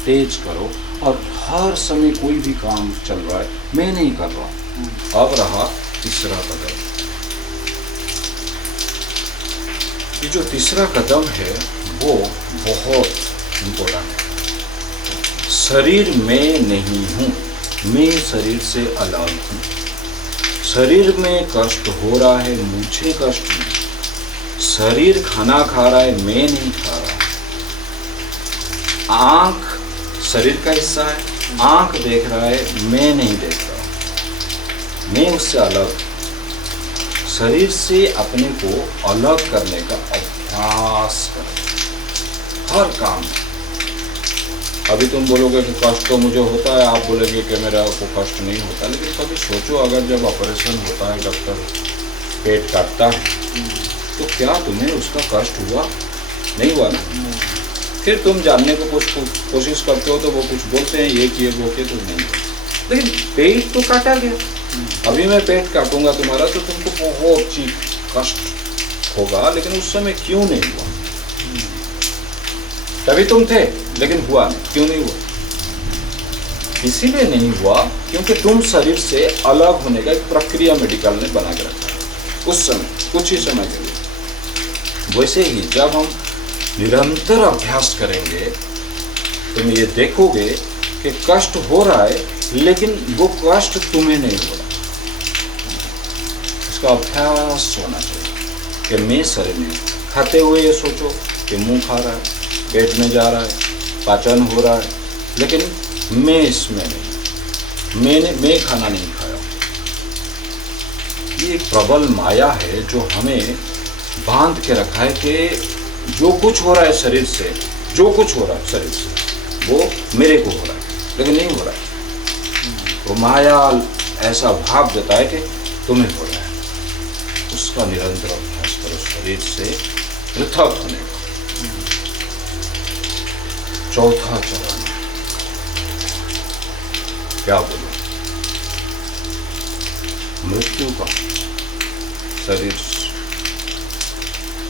तेज करो और हर समय कोई भी काम चल रहा है, मैं नहीं कर रहा। अब रहा तीसरा कदम। ये जो तीसरा कदम है वो बहुत इम्पोर्टेंट है। शरीर में नहीं हूँ, मैं शरीर से अलग हूँ। शरीर में कष्ट हो रहा है, मुझे कष्ट नहीं। शरीर खाना खा रहा है, मैं नहीं खा रहा। आँख शरीर का हिस्सा है, आँख देख रहा है, मैं नहीं देख रहा, मैं उससे अलग। शरीर से अपने को अलग करने का अभ्यास करो हर काम। अभी तुम बोलोगे कि कष्ट तो मुझे होता है, आप बोलोगे कि मेरा को कष्ट नहीं होता, लेकिन कभी सोचो अगर जब ऑपरेशन होता है, डॉक्टर पेट काटता है, तो क्या तुम्हें उसका कष्ट हुआ? नहीं हुआ ना? फिर तुम जानने को कुछ कोशिश करते हो तो वो कुछ बोलते हैं, ये किए वो किए, तो नहीं। लेकिन पेट तो काटा गया। अभी मैं पेट काटूंगा तुम्हारा तो तुमको बहुत चीख कष्ट होगा, लेकिन उस समय क्यों नहीं हुआ? तभी तुम थे लेकिन हुआ नहीं। क्यों नहीं हुआ? इसीलिए नहीं हुआ क्योंकि तुम शरीर से अलग होने का एक प्रक्रिया मेडिकल ने बना के रखा है उस समय, कुछ ही समय के लिए। वैसे ही जब हम निरंतर अभ्यास करेंगे तुम ये देखोगे कि कष्ट हो रहा है लेकिन वो कष्ट तुम्हें नहीं हो रहा। इसका अभ्यास होना चाहिए कि मैं शरीर में खाते हुए ये सोचो कि मुंह खा रहा है, पेट में जा रहा है, पाचन हो रहा है, लेकिन मैं इसमें नहीं, मैं खाना नहीं खाया। ये एक प्रबल माया है जो हमें बांध के रखा है कि जो कुछ हो रहा है शरीर से, जो कुछ हो रहा है शरीर से वो मेरे को हो रहा है, लेकिन नहीं हो रहा है। तो माया ऐसा भाव देता है कि तुम्हें हो रहा है। उसका निरंतर अभ्यास करो शरीर से पृथक होने का। चौथा चरण क्या बोलो? मृत्यु का। शरीर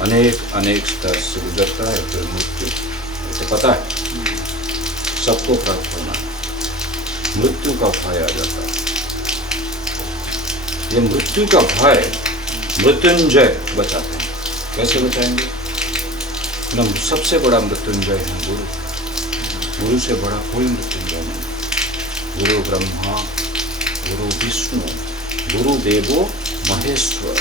अनेक स्तर से गुजरता है, फिर मृत्यु, तो पता है सबको प्राप्त होना है। मृत्यु का भय आ जाता है। ये मृत्यु का भय मृत्युंजय बचाते हैं। कैसे बचाएंगे? ना, सबसे बड़ा मृत्युंजय है गुरु। गुरु से बड़ा कोई मृत्युंजय नहीं। गुरु ब्रह्मा, गुरु विष्णु, गुरु देवो महेश्वर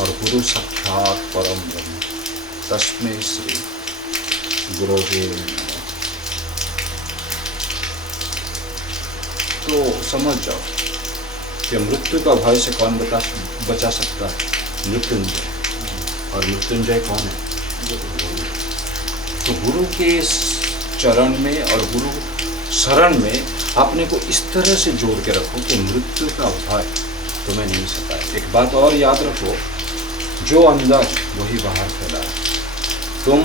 और गुरु साक्षात परम ब्रह्म, तस्मै श्री गुरुवे नमः। तो समझ जाओ कि मृत्यु का भय से कौन बचा सकता है? मृत्युंजय। और मृत्युंजय कौन है? तो गुरु के चरण में और गुरु शरण में अपने को इस तरह से जोड़ के रखो कि मृत्यु का भय तुम्हें नहीं सताए। एक बात और याद रखो, जो अंदर वही बाहर फैला है। तुम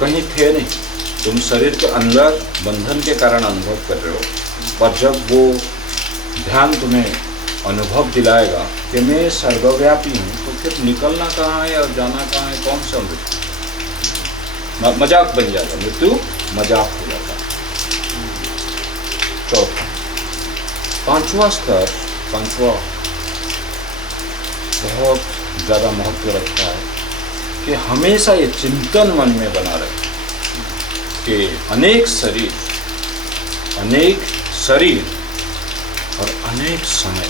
कहीं थे नहीं, तुम शरीर के अंदर बंधन के कारण अनुभव कर रहे हो, पर जब वो ध्यान तुम्हें अनुभव दिलाएगा कि मैं सर्वव्यापी हूँ, तो फिर निकलना कहाँ है और जाना कहाँ है? कौन सा मृत्यु? मजाक बन जाता, मृत्यु मजाक हो जाता। चौथा, पांचवा स्तर, पांचवा बहुत ज़्यादा महत्व रखता है कि हमेशा ये चिंतन मन में बना रहे कि अनेक शरीर और अनेक समय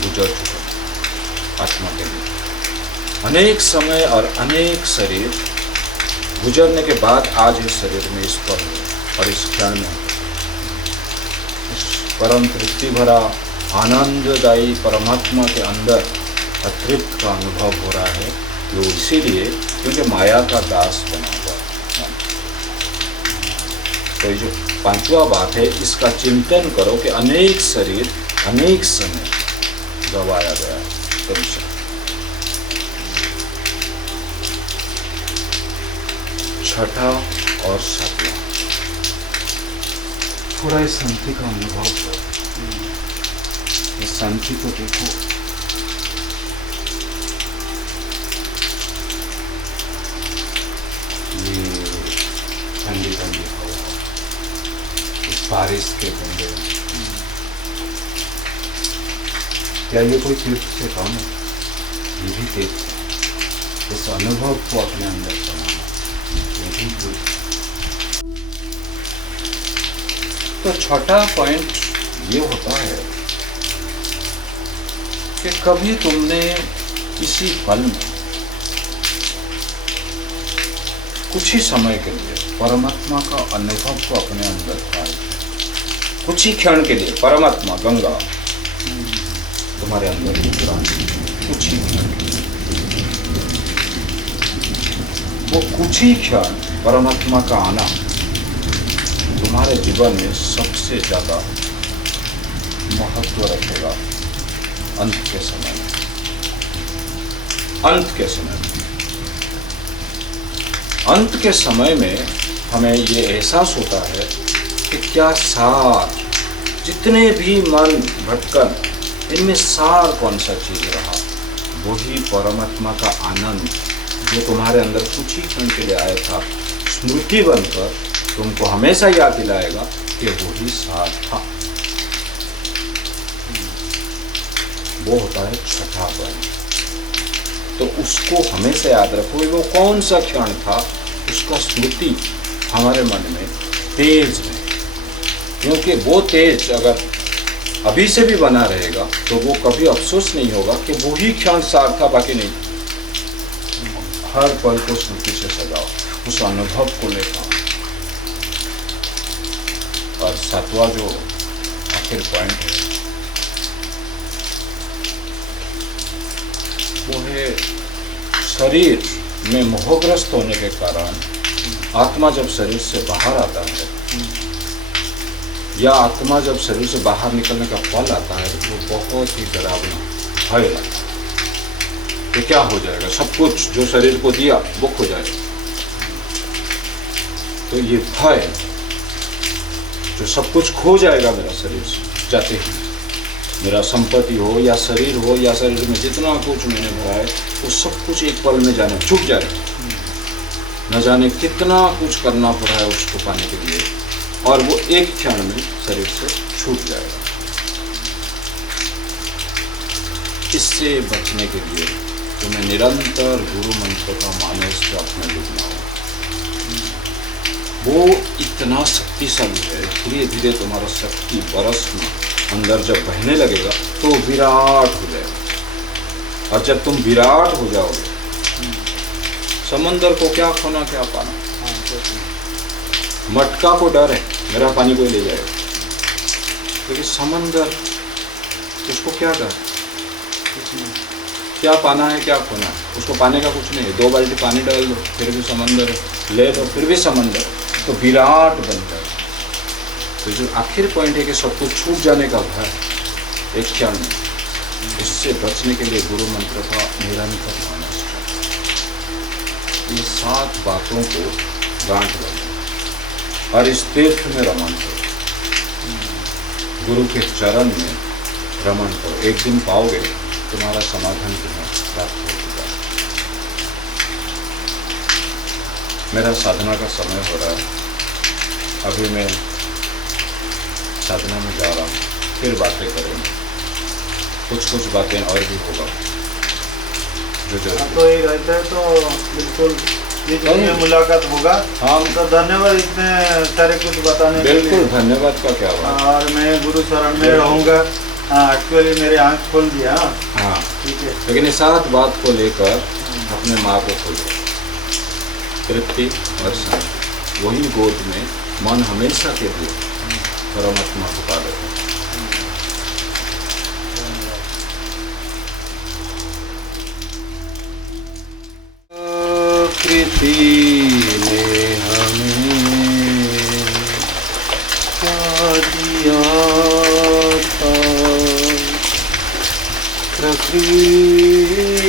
गुजर चुके आत्मा के लिए। अनेक समय और अनेक शरीर गुजरने के बाद आज इस शरीर में इस पल और इस क्षण में इस परम तृप्ति भरा आनंददायी परमात्मा के अंदर अतृप्त का अनुभव हो रहा है। वो इसीलिए क्योंकि माया का दास बना हुआ है। तो ये जो पांचवा बात है, इसका चिंतन करो कि अनेक शरीर अनेक समय गवाया गया तुमसे। छठा और सातवां, थोड़ा इस शांति का अनुभव करो। इस शांति को देखो, ये ठंडी ठंडी हवा, इस बारिश के बूंदे, क्या ये कोई तीर्थ से कम है? ये भी तीर्थ है। इस अनुभव को अपने अंदर बनाना, ये भी तीर्थ। तो छठा पॉइंट ये होता है कि कभी तुमने किसी पल में कुछ ही समय के लिए परमात्मा का अनुभव को अपने अंदर पाए, कुछ ही क्षण के लिए परमात्मा गंगा तुम्हारे अंदर कुछ ही क्षण, वो कुछ ही क्षण परमात्मा का आना तुम्हारे जीवन में सबसे ज्यादा महत्व रखेगा। अंत के समय में, अंत के समय में हमें ये एहसास होता है कि क्या सार, जितने भी मन भटकन, इनमें सार कौन सा चीज रहा? वही परमात्मा का आनंद जो तुम्हारे अंदर कुछ ही क्षण के लिए आया था, स्मृति बनकर तुमको हमेशा याद दिलाएगा कि वही सार था। वो होता है छठा पॉइंट। तो उसको हमेशा याद रखो, वो कौन सा क्षण था, उसका स्मृति हमारे मन में तेज है। क्योंकि वो तेज अगर अभी से भी बना रहेगा तो वो कभी अफसोस नहीं होगा कि वही क्षण सार था, बाकी नहीं। हर पल को स्मृति से सजाओ, उस अनुभव को लेकर। और सातवां जो आखिर पॉइंट है वो है शरीर में मोहग्रस्त होने के कारण आत्मा जब शरीर से बाहर आता है, या आत्मा जब शरीर से बाहर निकलने का पल आता है, वो बहुत ही डरावना भय लगता है कि क्या हो जाएगा, सब कुछ जो शरीर को दिया वो खो जाएगा। तो ये भय, जो सब कुछ खो जाएगा मेरा शरीर से जाते ही, मेरा संपत्ति हो या शरीर हो या शरीर में जितना कुछ मैंने भरा है, वो सब कुछ एक पल में जाने छूट जाएगा। न जाने कितना कुछ करना पड़ा है उसको पाने के लिए, और वो एक क्षण में शरीर से छूट जाएगा। इससे बचने के लिए तुम्हें निरंतर गुरु मंत्र का मानस जाप में डूबना होगा। वो इतना शक्तिशाली है, धीरे धीरे तुम्हारा शक्ति बरस में अंदर जब बहने लगेगा तो विराट हो जाएगा। और जब तुम विराट हो जाओगे, समंदर को क्या खोना क्या पाना। मटका को डर है मेरा पानी कोई ले जाएगा, लेकिन समंदर उसको क्या डर, क्या पाना है क्या खोना है, उसको पाने का कुछ नहीं है। 2 बाल्टी पानी डाल दो फिर भी समंदर, ले लो फिर भी समंदर, तो विराट बनता है। तो जो आखिर पॉइंट है कि सब कुछ छूट जाने का भय एक क्षण में, इससे बचने के लिए गुरु मंत्र का निरंतर मानस। ये 7 बातों को गांठ लो और इस तीर्थ में रमन करो, गुरु के चरण में रमन करो। एक दिन पाओगे तुम्हारा समाधान तुम्हें प्राप्त हो चुका है। मेरा साधना का समय हो रहा है, अभी मैं साधना में जा रहा हूँ, फिर बातें करेंगे, कुछ बातें और भी होगा जो जरूरी। तो ये रहता है तो बिल्कुल बीच में मुलाकात होगा। हाँ तो धन्यवाद इतने सारे कुछ बताने के बिल्कुल, लिए। धन्यवाद का क्या बात। और मैं गुरु शरण में रहूँगा। हाँ, एक्चुअली मेरे आँख खोल दिया। हाँ, ठीक है। लेकिन इस सात बात को लेकर अपने माँ को खोलो, तृप्ति और शांति। वही गोद में मन हमेशा के लिए परमात्मा पुकारे। प्रकृति ने हमें क्या दिया था, प्रकृति ने हमें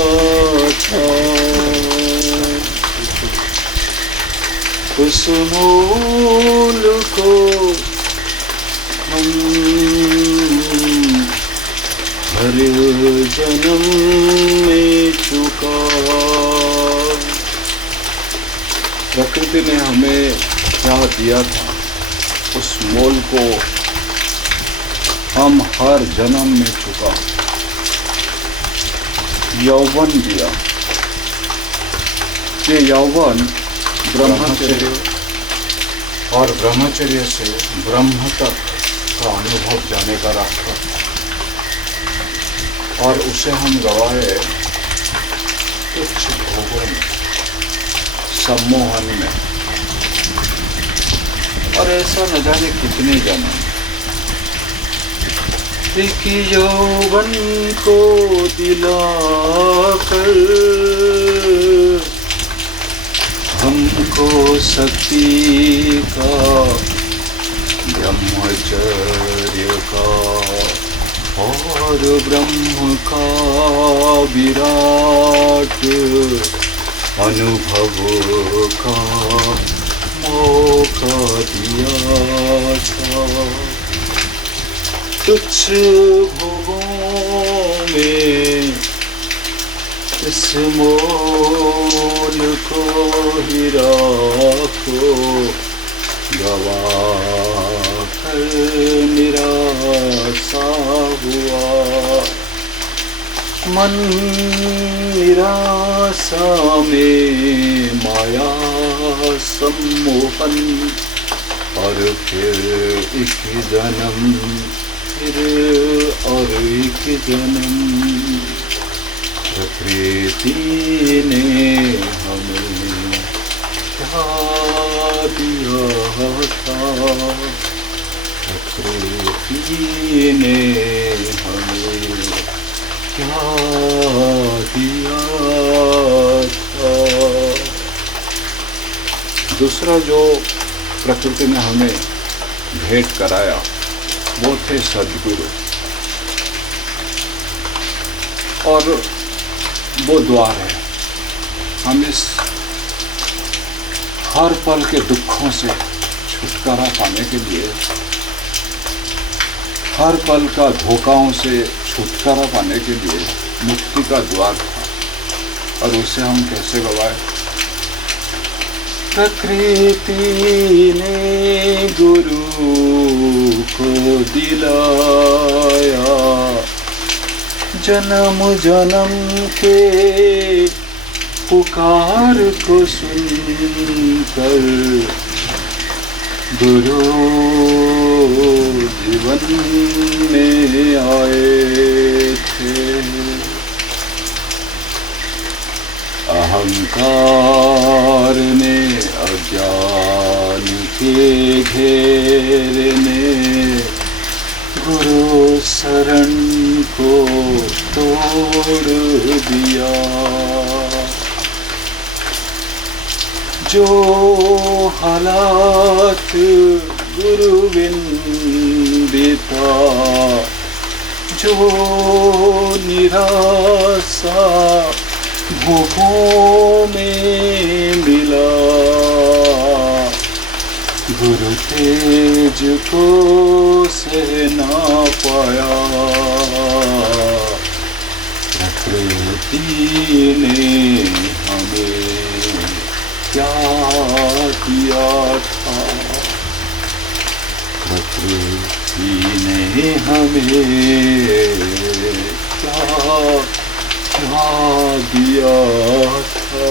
क्या दिया था, उस मोल को हम हर जन्म में चुका। प्रकृति ने हमें क्या दिया था, उस मोल को हम हर जन्म में चुका। यौवन दिया, ये यौवन ब्रह्मचर्य और ब्रह्मचर्य से ब्रह्म तक का अनुभव जाने का रास्ता, और उसे हम गवाए तुच्छ भोगों में, सम्मोहन में। और ऐसा न जाने कितने जन्म। एक यौवन को दिलाकर हमको शक्ति का, ब्रह्मचर्य का और ब्रह्म का विराट अनुभव का मौका दिया था। तुच्छ भोगों में इस मोल को हीरा को गवा कर निराशा हुआ। मन निराशा में माया सम्मोहन, और फिर एक जन्म, फिर और एक जन्म। प्रकृति ने हमें क्या दिया था, प्रकृति ने हमें क्या दिया था। दूसरा जो प्रकृति ने हमें भेंट कराया वो थे सद्गुरु, और वो द्वार है। हम इस हर पल के दुखों से छुटकारा पाने के लिए, हर पल का धोखाओं से छुटकारा पाने के लिए मुक्ति का द्वार था, और उसे हम कैसे गवाए। प्रकृति ने गुरु को दिलाया, जन्म जन्म के पुकार को सुनकर गुरु जीवन में आए थे। अहंकार ने, अज्ञान के घेरने गुरु शरण को तोड़ दिया। जो हालात गुरु विंदिता, जो निराशा भोगों में मिला, गुरु तेज को सह ना पाया। प्रकृति ने हमें क्या दिया था, प्रकृति ने हमें क्या दिया था।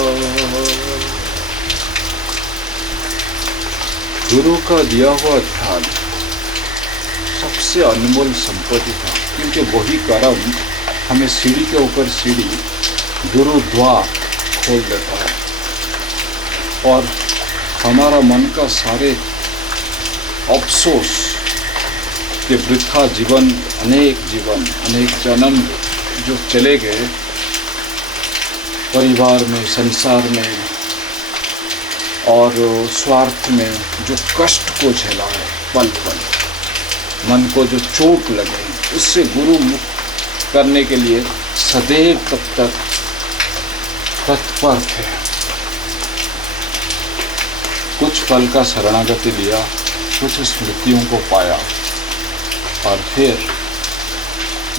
गुरु का दिया हुआ ध्यान सबसे अनमोल संपत्ति था, क्योंकि वही कर्म हमें सीढ़ी के ऊपर सीढ़ी गुरुद्वार खोल देता है और हमारा मन का सारे अफसोस के वृथा जीवन अनेक जन्म जो चले गए परिवार में, संसार में और स्वार्थ में, जो कष्ट को झेला है पल पल, मन को जो चोट लगे, उससे गुरु मुक्त करने के लिए सदैव तत्पर थे। कुछ पल का शरणागति लिया, कुछ स्मृतियों को पाया और फिर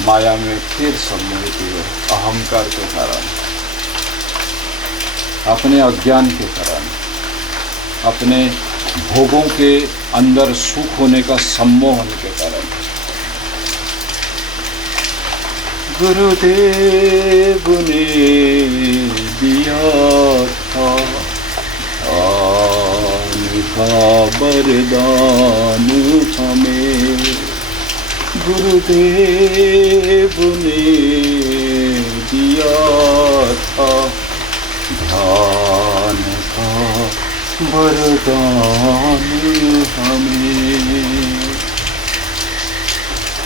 माया में फिर सम्मोहित हुए, अहंकार के कारण, अपने अज्ञान के कारण, अपने भोगों के अंदर सुख होने का सम्मोहन के कारण। गुरुदेव ने दिया था ज्ञान का वरदान हमें, गुरुदेव ने दिया था ध्यान का वरदान हमें।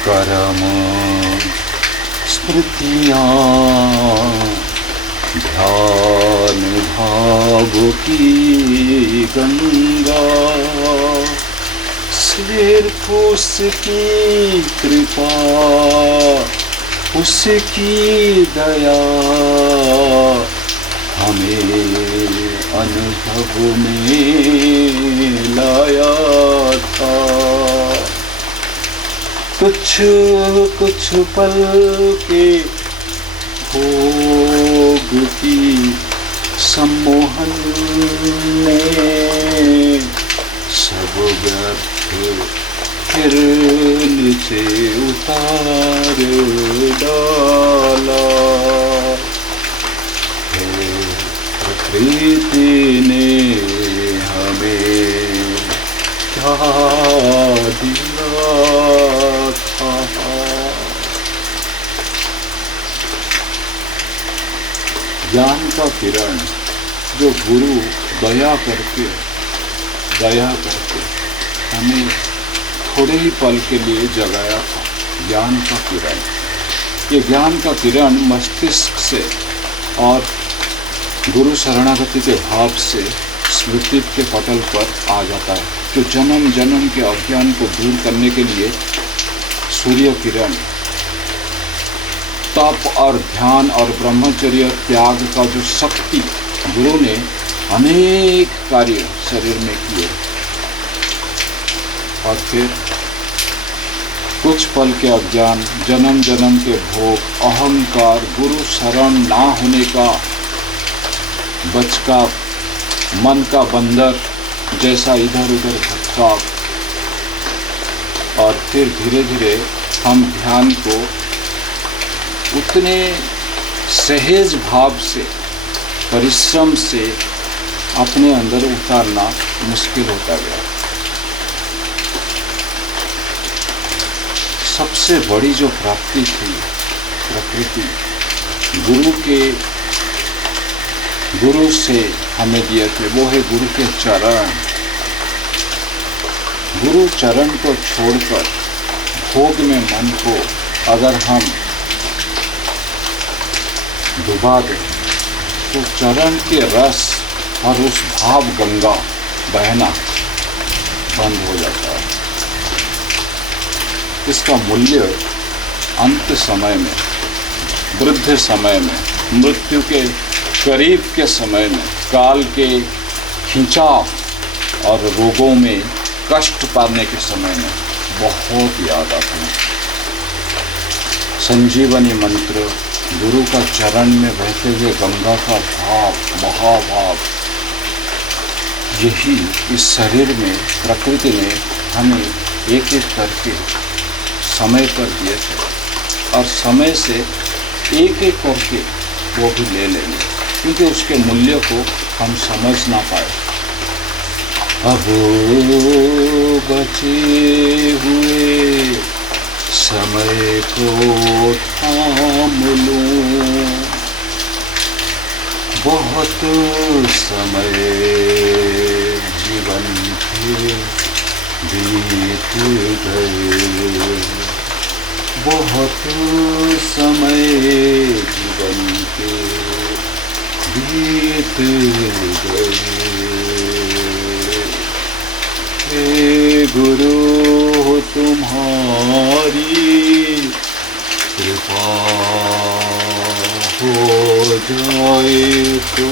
कर्म स्मृतियाँ ध्यान भाव की गंगा, सिर्फ उसकी कृपा, उसकी दया हमें अनुभव में लाया था। कुछ पल के भोग की सम्मोहन ने सब व्यर्थ फिर नीचे उतार डाला। प्रकृति ने हमें क्या दिया था। ज्ञान का किरण जो गुरु दया करके हमें थोड़े ही पल के लिए जगाया था, ज्ञान का किरण। ये ज्ञान का किरण मस्तिष्क से और गुरु शरणागति के भाव से स्मृति के पटल पर आ जाता है, जो जन्म जन्म के अज्ञान को दूर करने के लिए सूर्य किरण, तप और ध्यान और ब्रह्मचर्य त्याग का जो शक्ति गुरु ने अनेक कार्य शरीर में किए। और फिर कुछ पल के अज्ञान, जन्म जन्म के भोग, अहंकार, गुरु शरण ना होने का बचका, मन का बंदर जैसा इधर उधर भटका, और फिर धीरे धीरे हम ध्यान को उतने सहज भाव से, परिश्रम से अपने अंदर उतारना मुश्किल होता गया। सबसे बड़ी जो प्राप्ति थी प्रकृति, गुरु से हमें दिए थे, वो है गुरु के चरण। गुरु चरण को छोड़कर भोग में मन को अगर हम डुबा दें तो चरण के रस और उस भाव गंगा बहना बंद हो जाता है। इसका मूल्य अंत समय में, वृद्ध समय में, मृत्यु के करीब के समय में, काल के खिंचाव और रोगों में कष्ट पाने के समय में बहुत याद आता है। संजीवनी मंत्र, गुरु का चरण में बहते हुए गंगा का भाव, महाभाव, यही इस शरीर में प्रकृति ने हमें एक एक करके समय पर दिए थे और समय से एक एक करके वो भी ले लेंगे, क्योंकि उसके मूल्य को हम समझ ना पाए। अब बचे हुए समय को थाम लूं, बहुत समय जीवन के बीत गए, बहुत समय जीवन के बीत गए। हे गुरु तुम्हारी कृपा हो जाए तो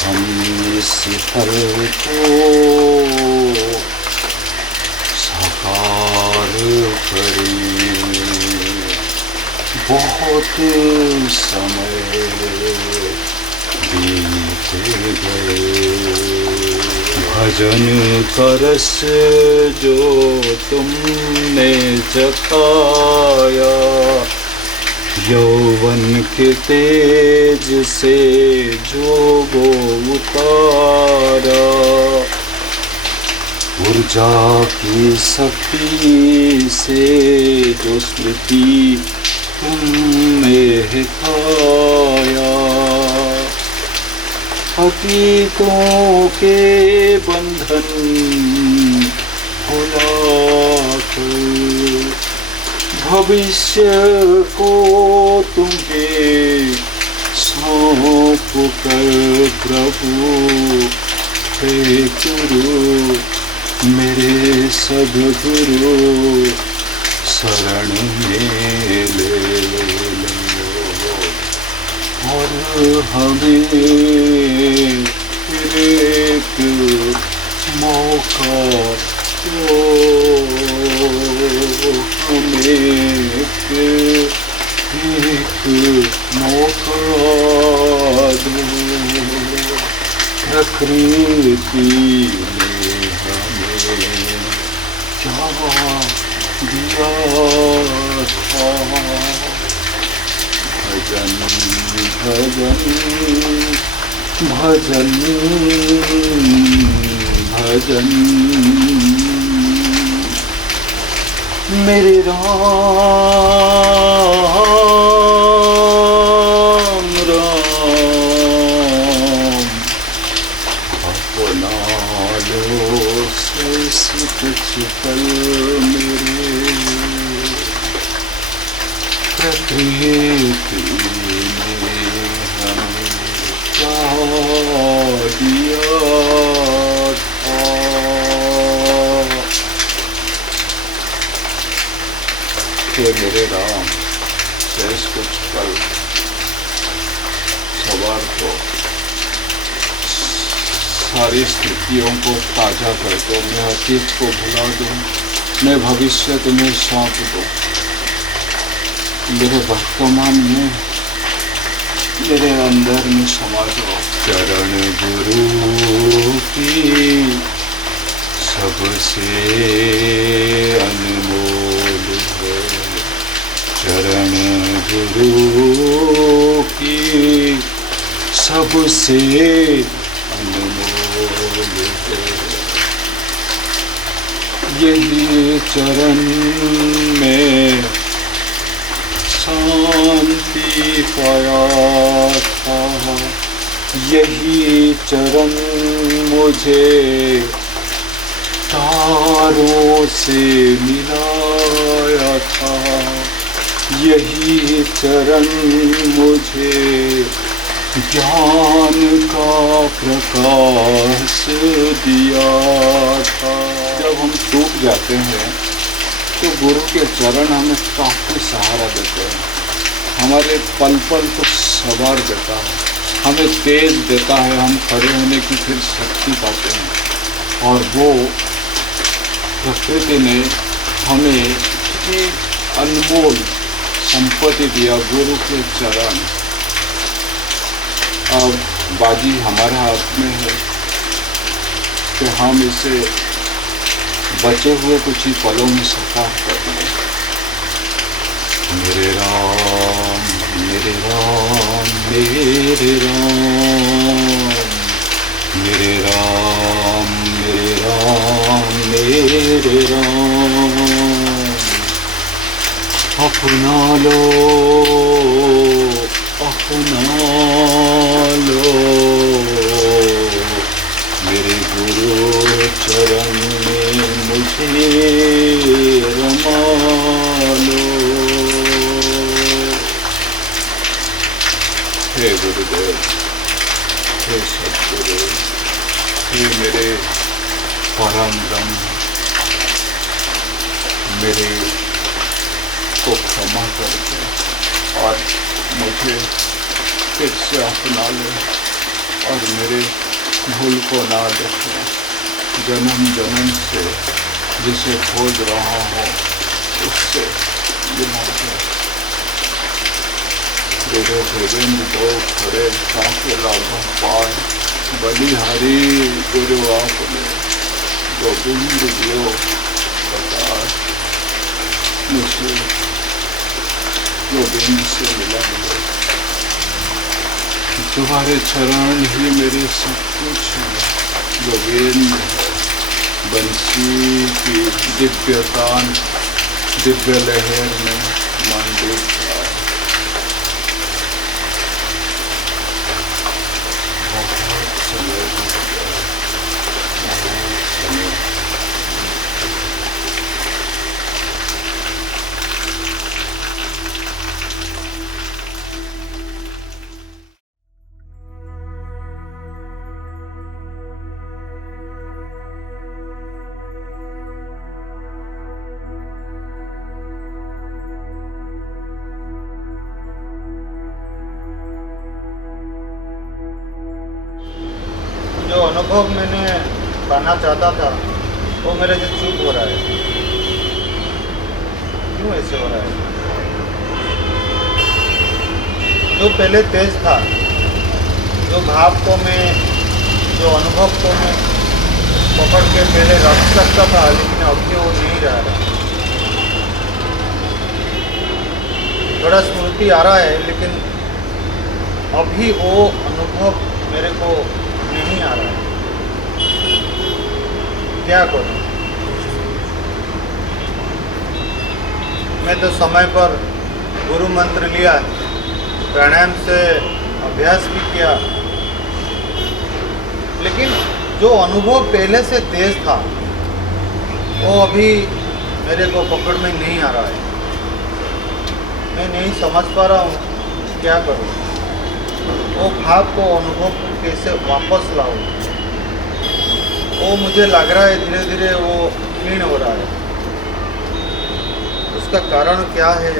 हम इस फल को साकार करें। बहुत समय बीत गए। भजन का रस जो तुमने चखाया, यौवन के तेज से जो वो उतारा, ऊर्जा की शक्ति से जो स्मृति तुमने हिताया, अतीतों के बंधन भुलाकर भविष्य को तुम्हें सौंप कर प्रभु हे गुरु मेरे सद्गुरु शरण में ले लो और हमें फिर एक मौका दो, हमें फिर एक मौका दो। प्रकृति ने हमें क्या दिया था, भजन भजन भजन भजन। मेरे राम राम अपना लो से कुछ पल मेरे, प्रकृति ने हमें क्या दिया था। हे मेरे राम शेष कुछ पल सवार को सारी स्थितियों को ताज़ा कर दो, मैं अतीत को भुला दूँ, मैं भविष्य तुम्हें सौंप दूँ। मेरे वर्तमान में मेरे अंदर में समा जाओ। चरण गुरु की सबसे अनमोल है, चरण गुरु की सबसे अनमोल है। यही चरण में शांति पाया था, यही चरण मुझे तारों से मिलाया था, यही चरण मुझे ज्ञान का प्रकाश दिया था। जब हम टूट जाते हैं तो गुरु के चरण हमें काफ़ी सहारा देते हैं, हमारे पल पल को संवार देता है, हमें तेज देता है, हम खड़े होने की फिर शक्ति पाते हैं। और वो प्रकृति ने हमें इतनी अनमोल संपत्ति दिया, गुरु के चरण। अब बाजी हमारे हाथ में है कि हम इसे बचे हुए कुछ ही पलों में साकार कर ले। मेरे राम मेरे राम मेरे राम, मेरे राम मेरे राम मेरे राम। अपना लो मेरे गुरु चरण में मुझे रमा लो। हे गुरुदेव, हे सद्गुरु, हे मेरे परम ब्रह्म, मेरे को क्षमा करके और मुझे फिर से अपना ले और मेरे भूल को ना देखे। जन्म जन्म से जिसे खोज रहा हो उससे मिला दे। तेरे गोविंद को खड़े साके लाभों पाए, बलिहारी गुरु आपने गोविंद दियो बता। मुझे गोविंद से मिला दे। तुम्हारे चरण ही मेरे सब कुछ है। गोविंद है बंसी की दिव्य तान, दिव्य लहर में मन डूब जाए। बहुत समय बीत गया, बहुत समय। जो अनुभव मैंने पाना चाहता था वो मेरे से चूक हो रहा है। क्यों ऐसे हो रहा है? जो पहले तेज था, जो भाव को मैं, जो अनुभव को मैं पकड़ के पहले रख सकता था, लेकिन अब वो नहीं रहा। थोड़ा स्मृति आ रहा है, लेकिन अभी वो अनुभव मेरे को नहीं आ रहा है। क्या करूं? मैं तो समय पर गुरु मंत्र लिया, प्राणायाम से अभ्यास भी किया, लेकिन जो अनुभव पहले से तेज था वो अभी मेरे को पकड़ में नहीं आ रहा है। मैं नहीं समझ पा रहा हूँ क्या करूँ। वो भाव को, अनुभव को कैसे वापस लाऊं? वो मुझे लग रहा है धीरे धीरे वो क्षीण हो रहा है। उसका कारण क्या है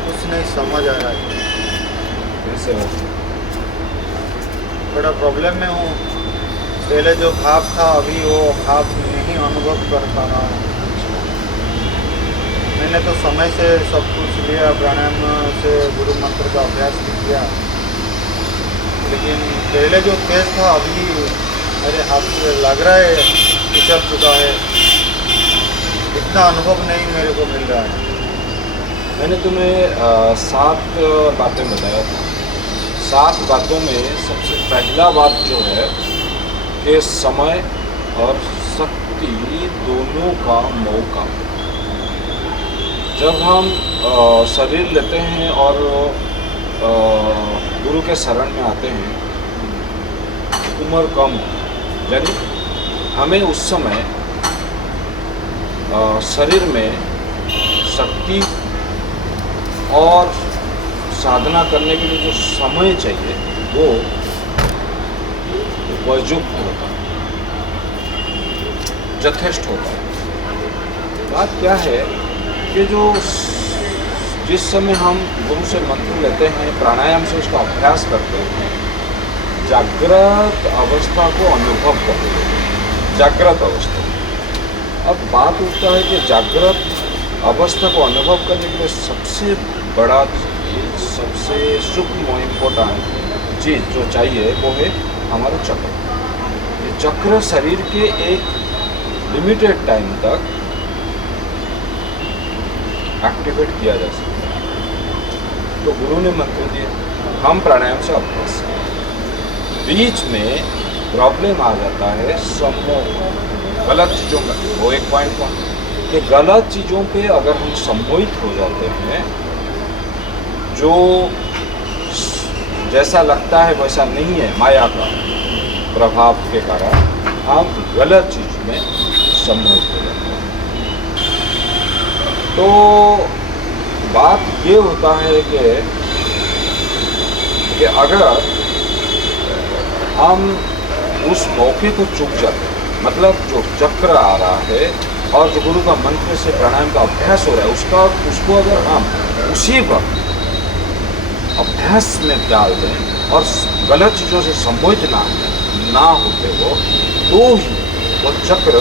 कुछ नहीं समझ आ रहा है। कैसे हो? थोड़ा प्रॉब्लम में हूँ। पहले जो भाव था अभी वो भाव नहीं अनुभव कर पा रहा हूँ। मैंने तो समय से सब कुछ लिया, प्राणायाम से गुरु मंत्र का अभ्यास भी किया, लेकिन पहले जो तेज था अभी मेरे हाथ से लग रहा है फिसल चुका है। इतना अनुभव नहीं मेरे को मिल रहा है। मैंने तुम्हें 7 बातें बताया था। 7 बातों में सबसे पहला बात जो है कि समय और शक्ति दोनों का मौका। जब हम शरीर लेते हैं और गुरु के शरण में आते हैं, उम्र कम हो, यानी हमें उस समय शरीर में शक्ति और साधना करने के लिए जो समय चाहिए वो उपयुक्त होता है, यथेष्ट होता है। बात क्या है कि जो जिस समय हम गुरु से मंत्र लेते हैं, प्राणायाम से उसका अभ्यास करते हैं, जागृत अवस्था को अनुभव करते हैं। जागृत अवस्था। अब बात उठता है कि जागृत अवस्था को अनुभव करने के लिए सबसे बड़ा चीज, सबसे सूक्ष्म इम्पोर्टेंट चीज़ जो चाहिए वो है हमारा चक्र। ये चक्र शरीर के एक लिमिटेड टाइम तक एक्टिवेट किया जा सकता है। तो गुरु ने मंत्र दिए, हम प्राणायाम से अभ्यास करें। बीच में प्रॉब्लम आ जाता है सम्मोह, गलत चीज़ों का। वो एक पॉइंट था कि गलत चीज़ों पे अगर हम सम्मोहित हो जाते हैं, जो जैसा लगता है वैसा नहीं है, माया का प्रभाव के कारण हम गलत चीज़ में सम्मोहित हो जाते हैं। तो बात ये होता है कि अगर हम उस मौके को चूक जाते हैं, मतलब जो चक्र आ रहा है और जो गुरु का मंत्र से प्राणायाम का अभ्यास हो रहा है, उसको अगर हम उसी वक्त अभ्यास में डाल दें और गलत चीज़ों से सम्मोहित ना होते हो, तो ही वो चक्र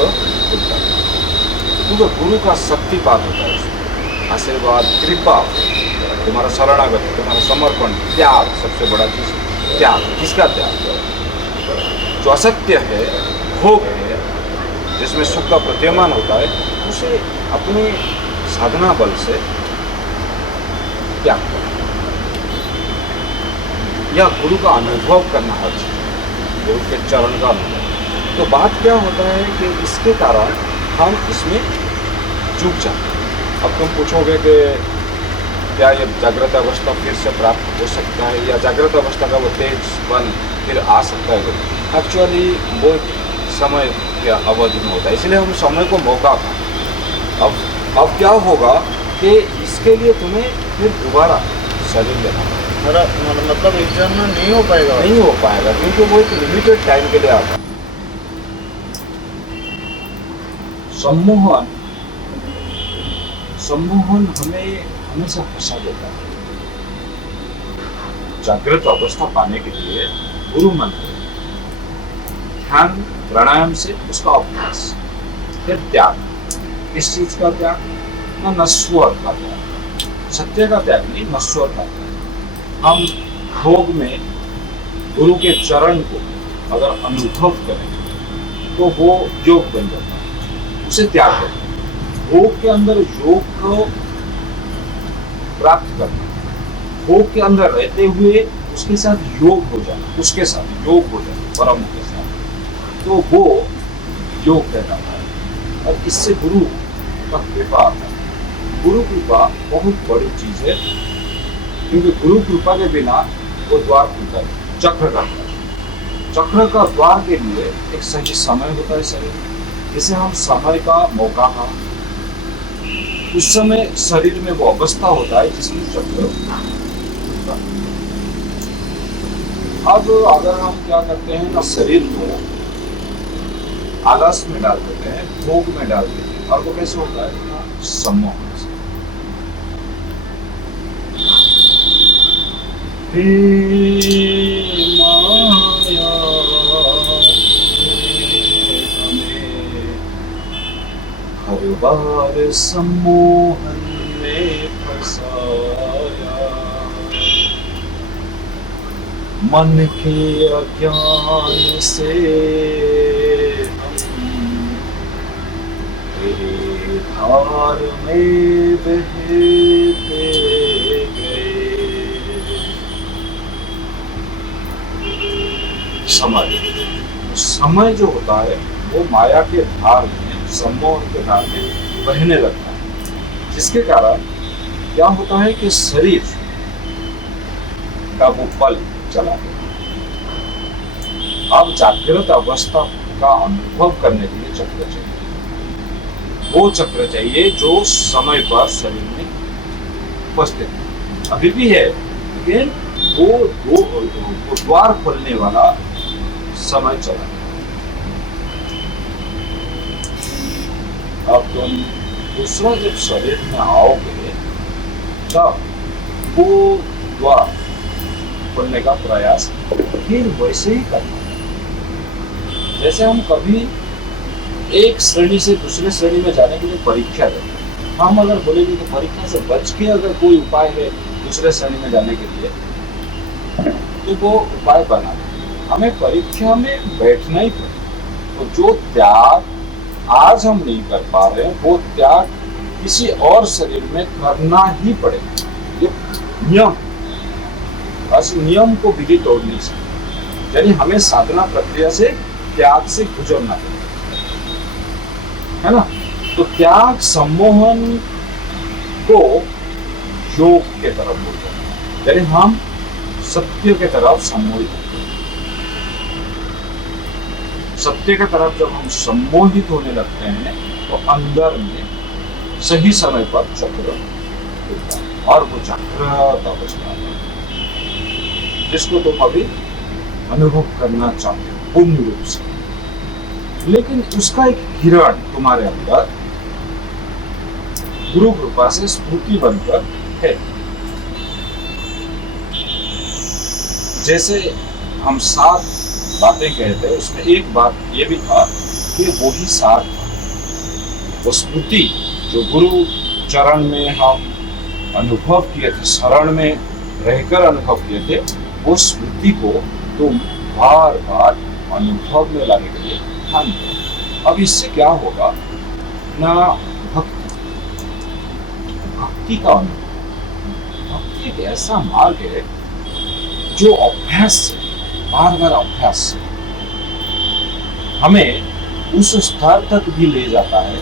खुलता है। क्योंकि गुरु का शक्तिपात होता है उसमें, आशीर्वाद, कृपा, तुम्हारा शरणागति, तुम्हारा समर्पण, त्याग, सबसे बड़ा चीज़ त्याग। किसका त्याग? जो असत्य है, भोग है, जिसमें सुख का प्रतीयमान होता है, उसे अपने साधना बल से त्याग करना, या गुरु का अनुभव करना हर चीज़, गुरु के चरण का अनुभव। तो बात क्या होता है कि इसके कारण हम इसमें चूक जाते हैं। अब तुम पूछोगे कि क्या ये जागृत अवस्था फिर से प्राप्त हो सकता है, या जागृत अवस्था का वो तेजपन फिर आ सकता है? एक्चुअली वो समय के अवधि में होता है, इसलिए हम समय को मौका पाएं। अब क्या होगा कि इसके लिए तुम्हें फिर दोबारा शरीर लेना पड़ेगा। मतलब इस जन्म नहीं हो पाएगा? नहीं हो पाएगा, क्योंकि वो एक लिमिटेड टाइम के लिए आता है। सम्मोहन हमें हमेशा फंसा देता है। जागृत अवस्था पाने के लिए गुरु मंत्र, ध्यान, प्राणायाम से उसका अभ्यास, फिर त्याग। किस चीज का त्याग? ना नश्वर का त्याग, सत्य का त्याग नहीं, नश्वर का त्याग। हम भोग में गुरु के चरण को अगर अनुभव करें तो वो योग बन जाता है, उसे त्याग करना। भोग के अंदर योग को प्राप्त करना, भोग के अंदर रहते हुए उसके साथ योग हो जाना, उसके साथ योग हो जाना परम के साथ, तो वो योग कहलाता है। और इससे गुरु का कृपा आता है। गुरु कृपा बहुत बड़ी चीज है, क्योंकि गुरु कृपा के बिना वो द्वार खुलता है, चक्र का द्वार। चक्र का द्वार के लिए एक सही समय होता है शरीर, जिसे हम समय का मौका है। उस समय शरीर में वो अवस्था होता है जिसमें चक्र खुलता है। अब अगर हम क्या करते हैं ना, शरीर को आलस में डाल देते हैं, भोग में डाल देते हैं, और वो कैसे होता है? सम्मोहन से। माया हमें हर बार सम्मोहन में फंसाया, मन के अज्ञान से हम तेरे धार में बहते गए। समय जो होता है वो माया के धार में, सम्मोहन के धार में बहने लगता है, जिसके कारण क्या होता है कि शरीर का वो बल चला गया। अब जागृत अवस्था का अनुभव करने के लिए चक्र चाहिए। वो चक्र चाहिए जो समय पर शरीर में उपस्थित है, अभी भी है, लेकिन वो द्वार खोलने वाला समय चला। अब तुम दूसरा जब शरीर में आओगे तब वो द्वार खोलने का प्रयास फिर वैसे ही करना। जैसे हम कभी एक श्रेणी से दूसरे श्रेणी में जाने के लिए परीक्षा देते हैं, हम अगर बोलेंगे कि परीक्षा से बच के अगर कोई उपाय है दूसरे श्रेणी में जाने के लिए, तो वो उपाय बनाना। हमें परीक्षा में बैठना ही पड़ेगा, तो जो त्याग आज हम नहीं कर पा रहे हैं वो त्याग किसी और शरीर में करना ही पड़ेगा। ये नियम, बस नियम को विधि तोड़ नहीं सकते। यानी हमें साधना प्रक्रिया से त्याग से गुजरना है ना। तो त्याग सम्मोहन को योग के तरफ बोलते हैं, यानी हम सत्य के तरफ सम्मोहित होते हैं। सत्य के तरफ जब हम सम्मोहित होने लगते हैं तो अंदर में सही समय पर चक्र खुलता है और वो चक्र अवस्था है जिसको तुम अभी अनुभव करना चाहते हो पूर्ण रूप से। लेकिन उसका एक किरण तुम्हारे अंदर गुरु कृपा से स्फूर्ति बनकर है। जैसे हम 7 बातें कहते हैं, उसमें एक बात ये भी था कि वो ही सार था, वो स्मृति जो गुरु चरण में हम अनुभव किए थे, शरण में रहकर अनुभव किए थे, वो स्मृति को तुम बार बार अनुभव में लाने के लिए ध्यान दो। अब इससे क्या होगा ना, भक्ति का अनुभव। भक्ति एक ऐसा मार्ग है जो अभ्यास से, बार बार अभ्यास से हमें उस स्तर तक भी ले जाता है।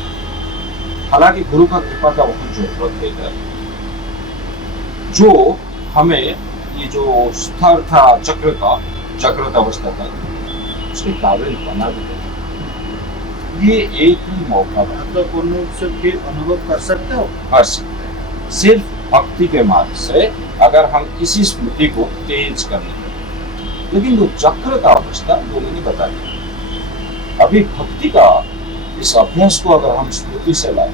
हालांकि गुरु का कृपा का बहुत जरूरत है, जो हमें ये जो स्तर था चक्रत अवस्था तक उसके काबिल बना देते। ये एक ही मौका है, मतलब पूर्ण रूप से फिर अनुभव कर सकते हो। कर सकते हैं सिर्फ भक्ति के मार्ग से, अगर हम किसी स्मृति को तेज कर लें। लेकिन वो चक्र का अवस्था वो मैंने बता दिया। अभी भक्ति का इस अभ्यास को अगर हम स्मृति से लाए,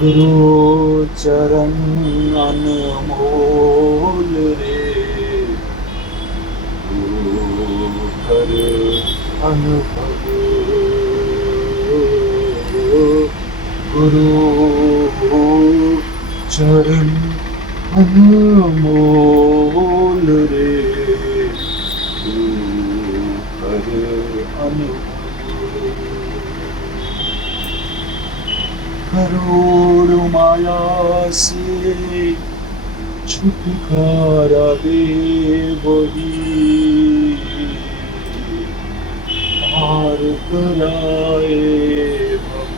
गुरु चरण अनमोल रे, गुरु कर अनुभव, गुरु चरण अनमोल रे, गुरु कर अनुभव। करोड़ माया से छुटकारा दे वही, पार कराए भव,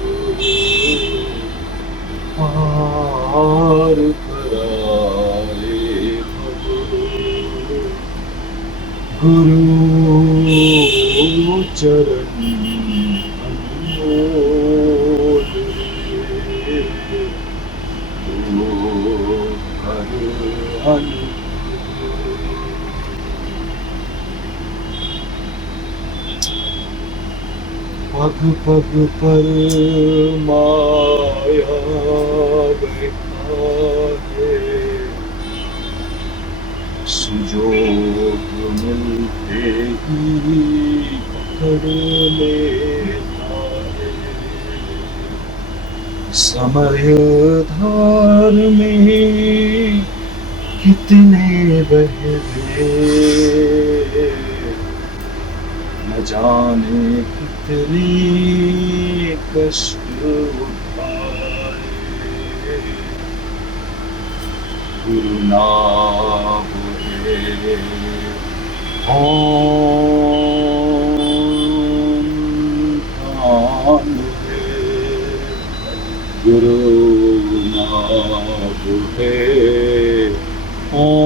पार कराए भव। गुरु चरण अनमोल रे, गुरु कर अनुभव। पग पग पर माया बैठा है, सुजोग मिलते ही पकड़ लेता है। समय धार में कितने बह गए, न जाने कितने कष्ट उठाए। गुरु नाम है ओम ध्यान है, गुरु नाम है ओम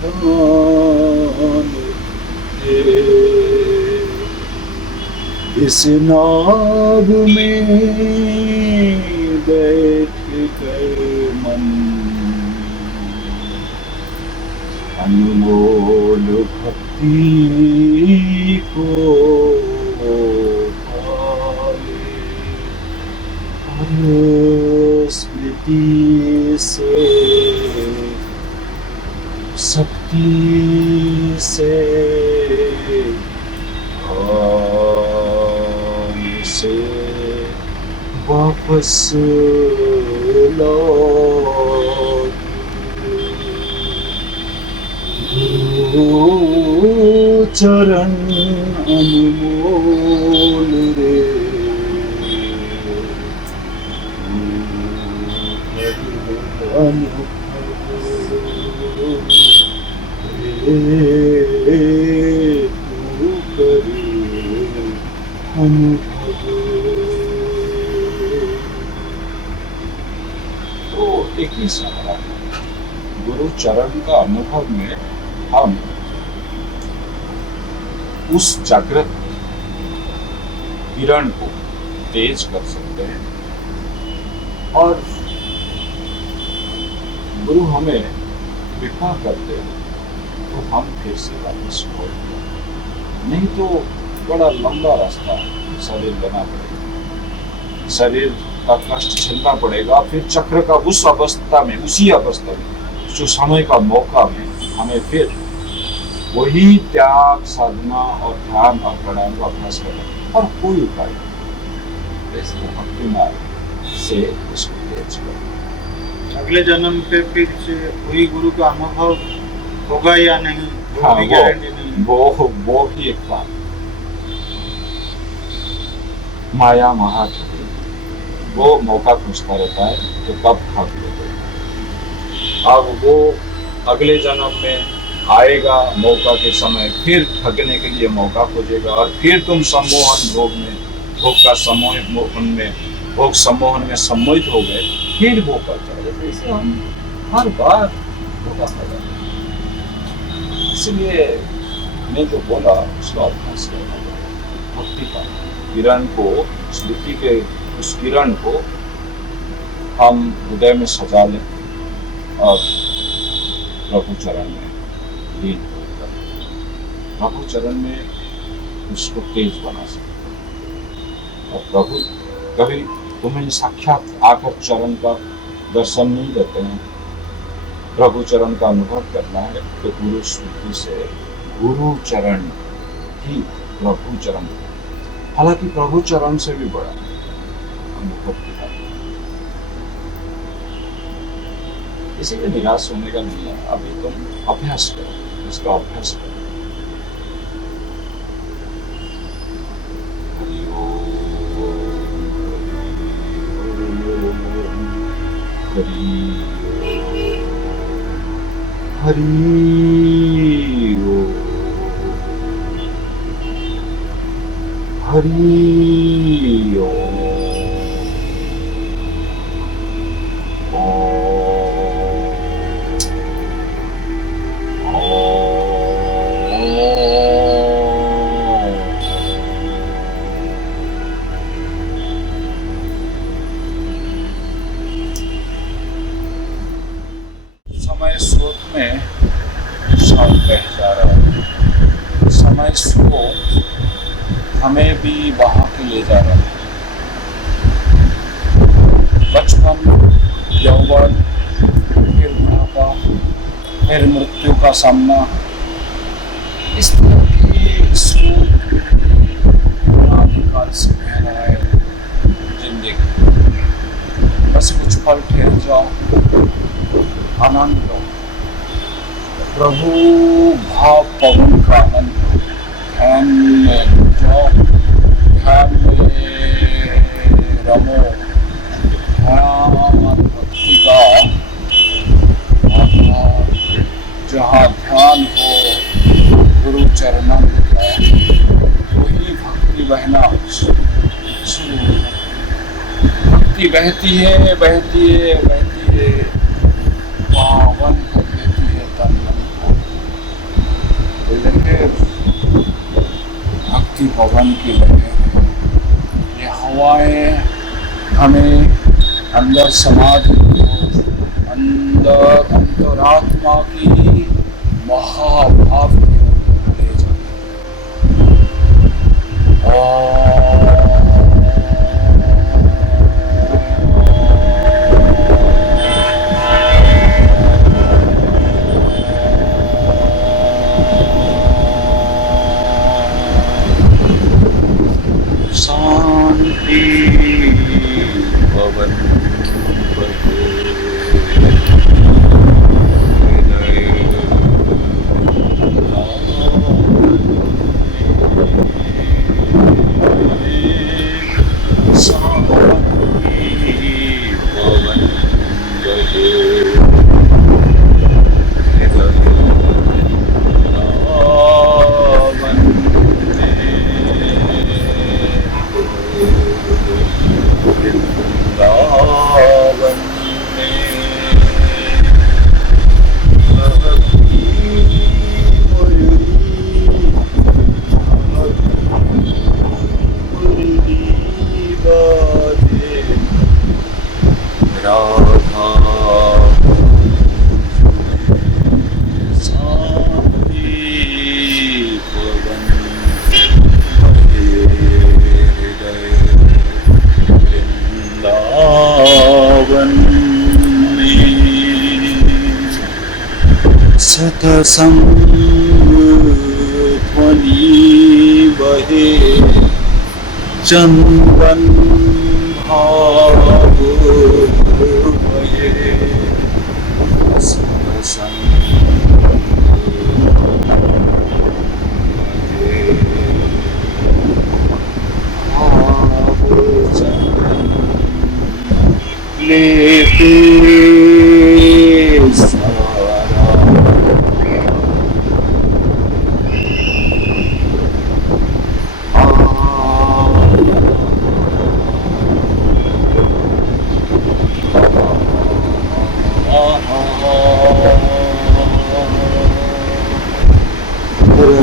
ध्यान है। इस नाव में बैठ कर मन अनमोल भक्ति को पाए, और स्मृति से शक्ति से बस गुरु चरण अनमोल रे, तो एक ही सवाल, गुरु चरण का अनुभव में हम उस जागृत किरण को तेज कर सकते हैं और गुरु हमें कृपा करते हैं तो हम फिर से वापस लौट, नहीं तो बड़ा लंबा रास्ता शरीर लेना पड़ेगा, शरीर का कष्ट झेलना पड़ेगा, फिर चक्र का उस अवस्था में, उसी अवस्था में जो समय का मौका में हमें फिर वही त्याग, साधना और ध्यान और प्राणायाम का अभ्यास करना और कोई उपाय नहीं, भक्ति मार्ग से उसको तेज करना। अगले जन्म पे फिर से वही गुरु का अनुभव होगा या नहीं, हाँ, भी गारंटी नहीं। वो ही एक बात, माया महा वो मौका खोजता रहता है तो कब खा लेते। अब वो अगले जन्म में आएगा, मौका के समय फिर ठगने के लिए मौका खोजेगा और फिर तुम सम्मोहन भोग में, भोग का भोग सम्मोहन में सम्मोहित हो गए, फिर वो करता है। जैसे हम हर बार धोखा खा जाते हैं। इसलिए मैं जो बोला उसका अभ्यास करना, भक्ति का किरण को, स्मृति के उस किरण को हम हृदय में सजा लें और प्रभु चरण में लीन होकर प्रभु चरण में उसको तेज बना सकते। और प्रभु कभी तुम्हें साक्षात आकर चरण का दर्शन नहीं देते हैं, प्रभु चरण का अनुभव करना है तो गुरु स्मृति से गुरु चरण ही प्रभु चरण, हालांकि प्रभु चरण से भी बड़ा अनुभव किया। इसीलिए निराश होने का नहीं है, अभी तुम अभ्यास करो, इसका अभ्यास करो। हरि ओम, हरि ओम, समय स्रोत में साथ बह जा रहा है, समय स्रोत हमें भी बहा के ले जा रहा है। बचपन, यौवन, फिर बुढ़ापा, फिर मृत्यु का सामना, इस तरह की स्रोत अनादिकाल से बह रहा है जिंदगी। बस कुछ पल ठहर जाओ, आनंद लो, प्रभु भाव पवन का आनंद लो, ध्यान में जाओ, ध्यान में रमो, ध्यान भक्ति का आधार, जहाँ ध्यान हो गुरु चरणों में वही भक्ति बहना शुरू। भक्ति बहती है, बहती है, बहती है, पावन कर देती है तन मन को। लहर भक्ति पवन की लहर, ये हवाएं हमें अंदर समाधि, अंदर अंतरात्मा की महाभाव की ले जाती है। शांति बहे हृदय वृंदावन वृंदावन में बहती मुरली बाजे राधा शांति पवन हृदय वृंदावन में सतसंग ध्वनि बहे चंदन भाव बहे सतसंग बहे भाव चंदन लेते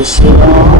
सारा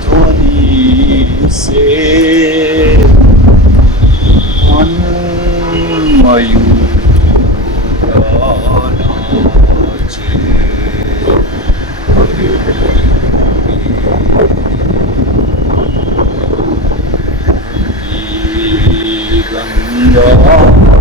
ध्वनि से मन मयूर नाचे गंगा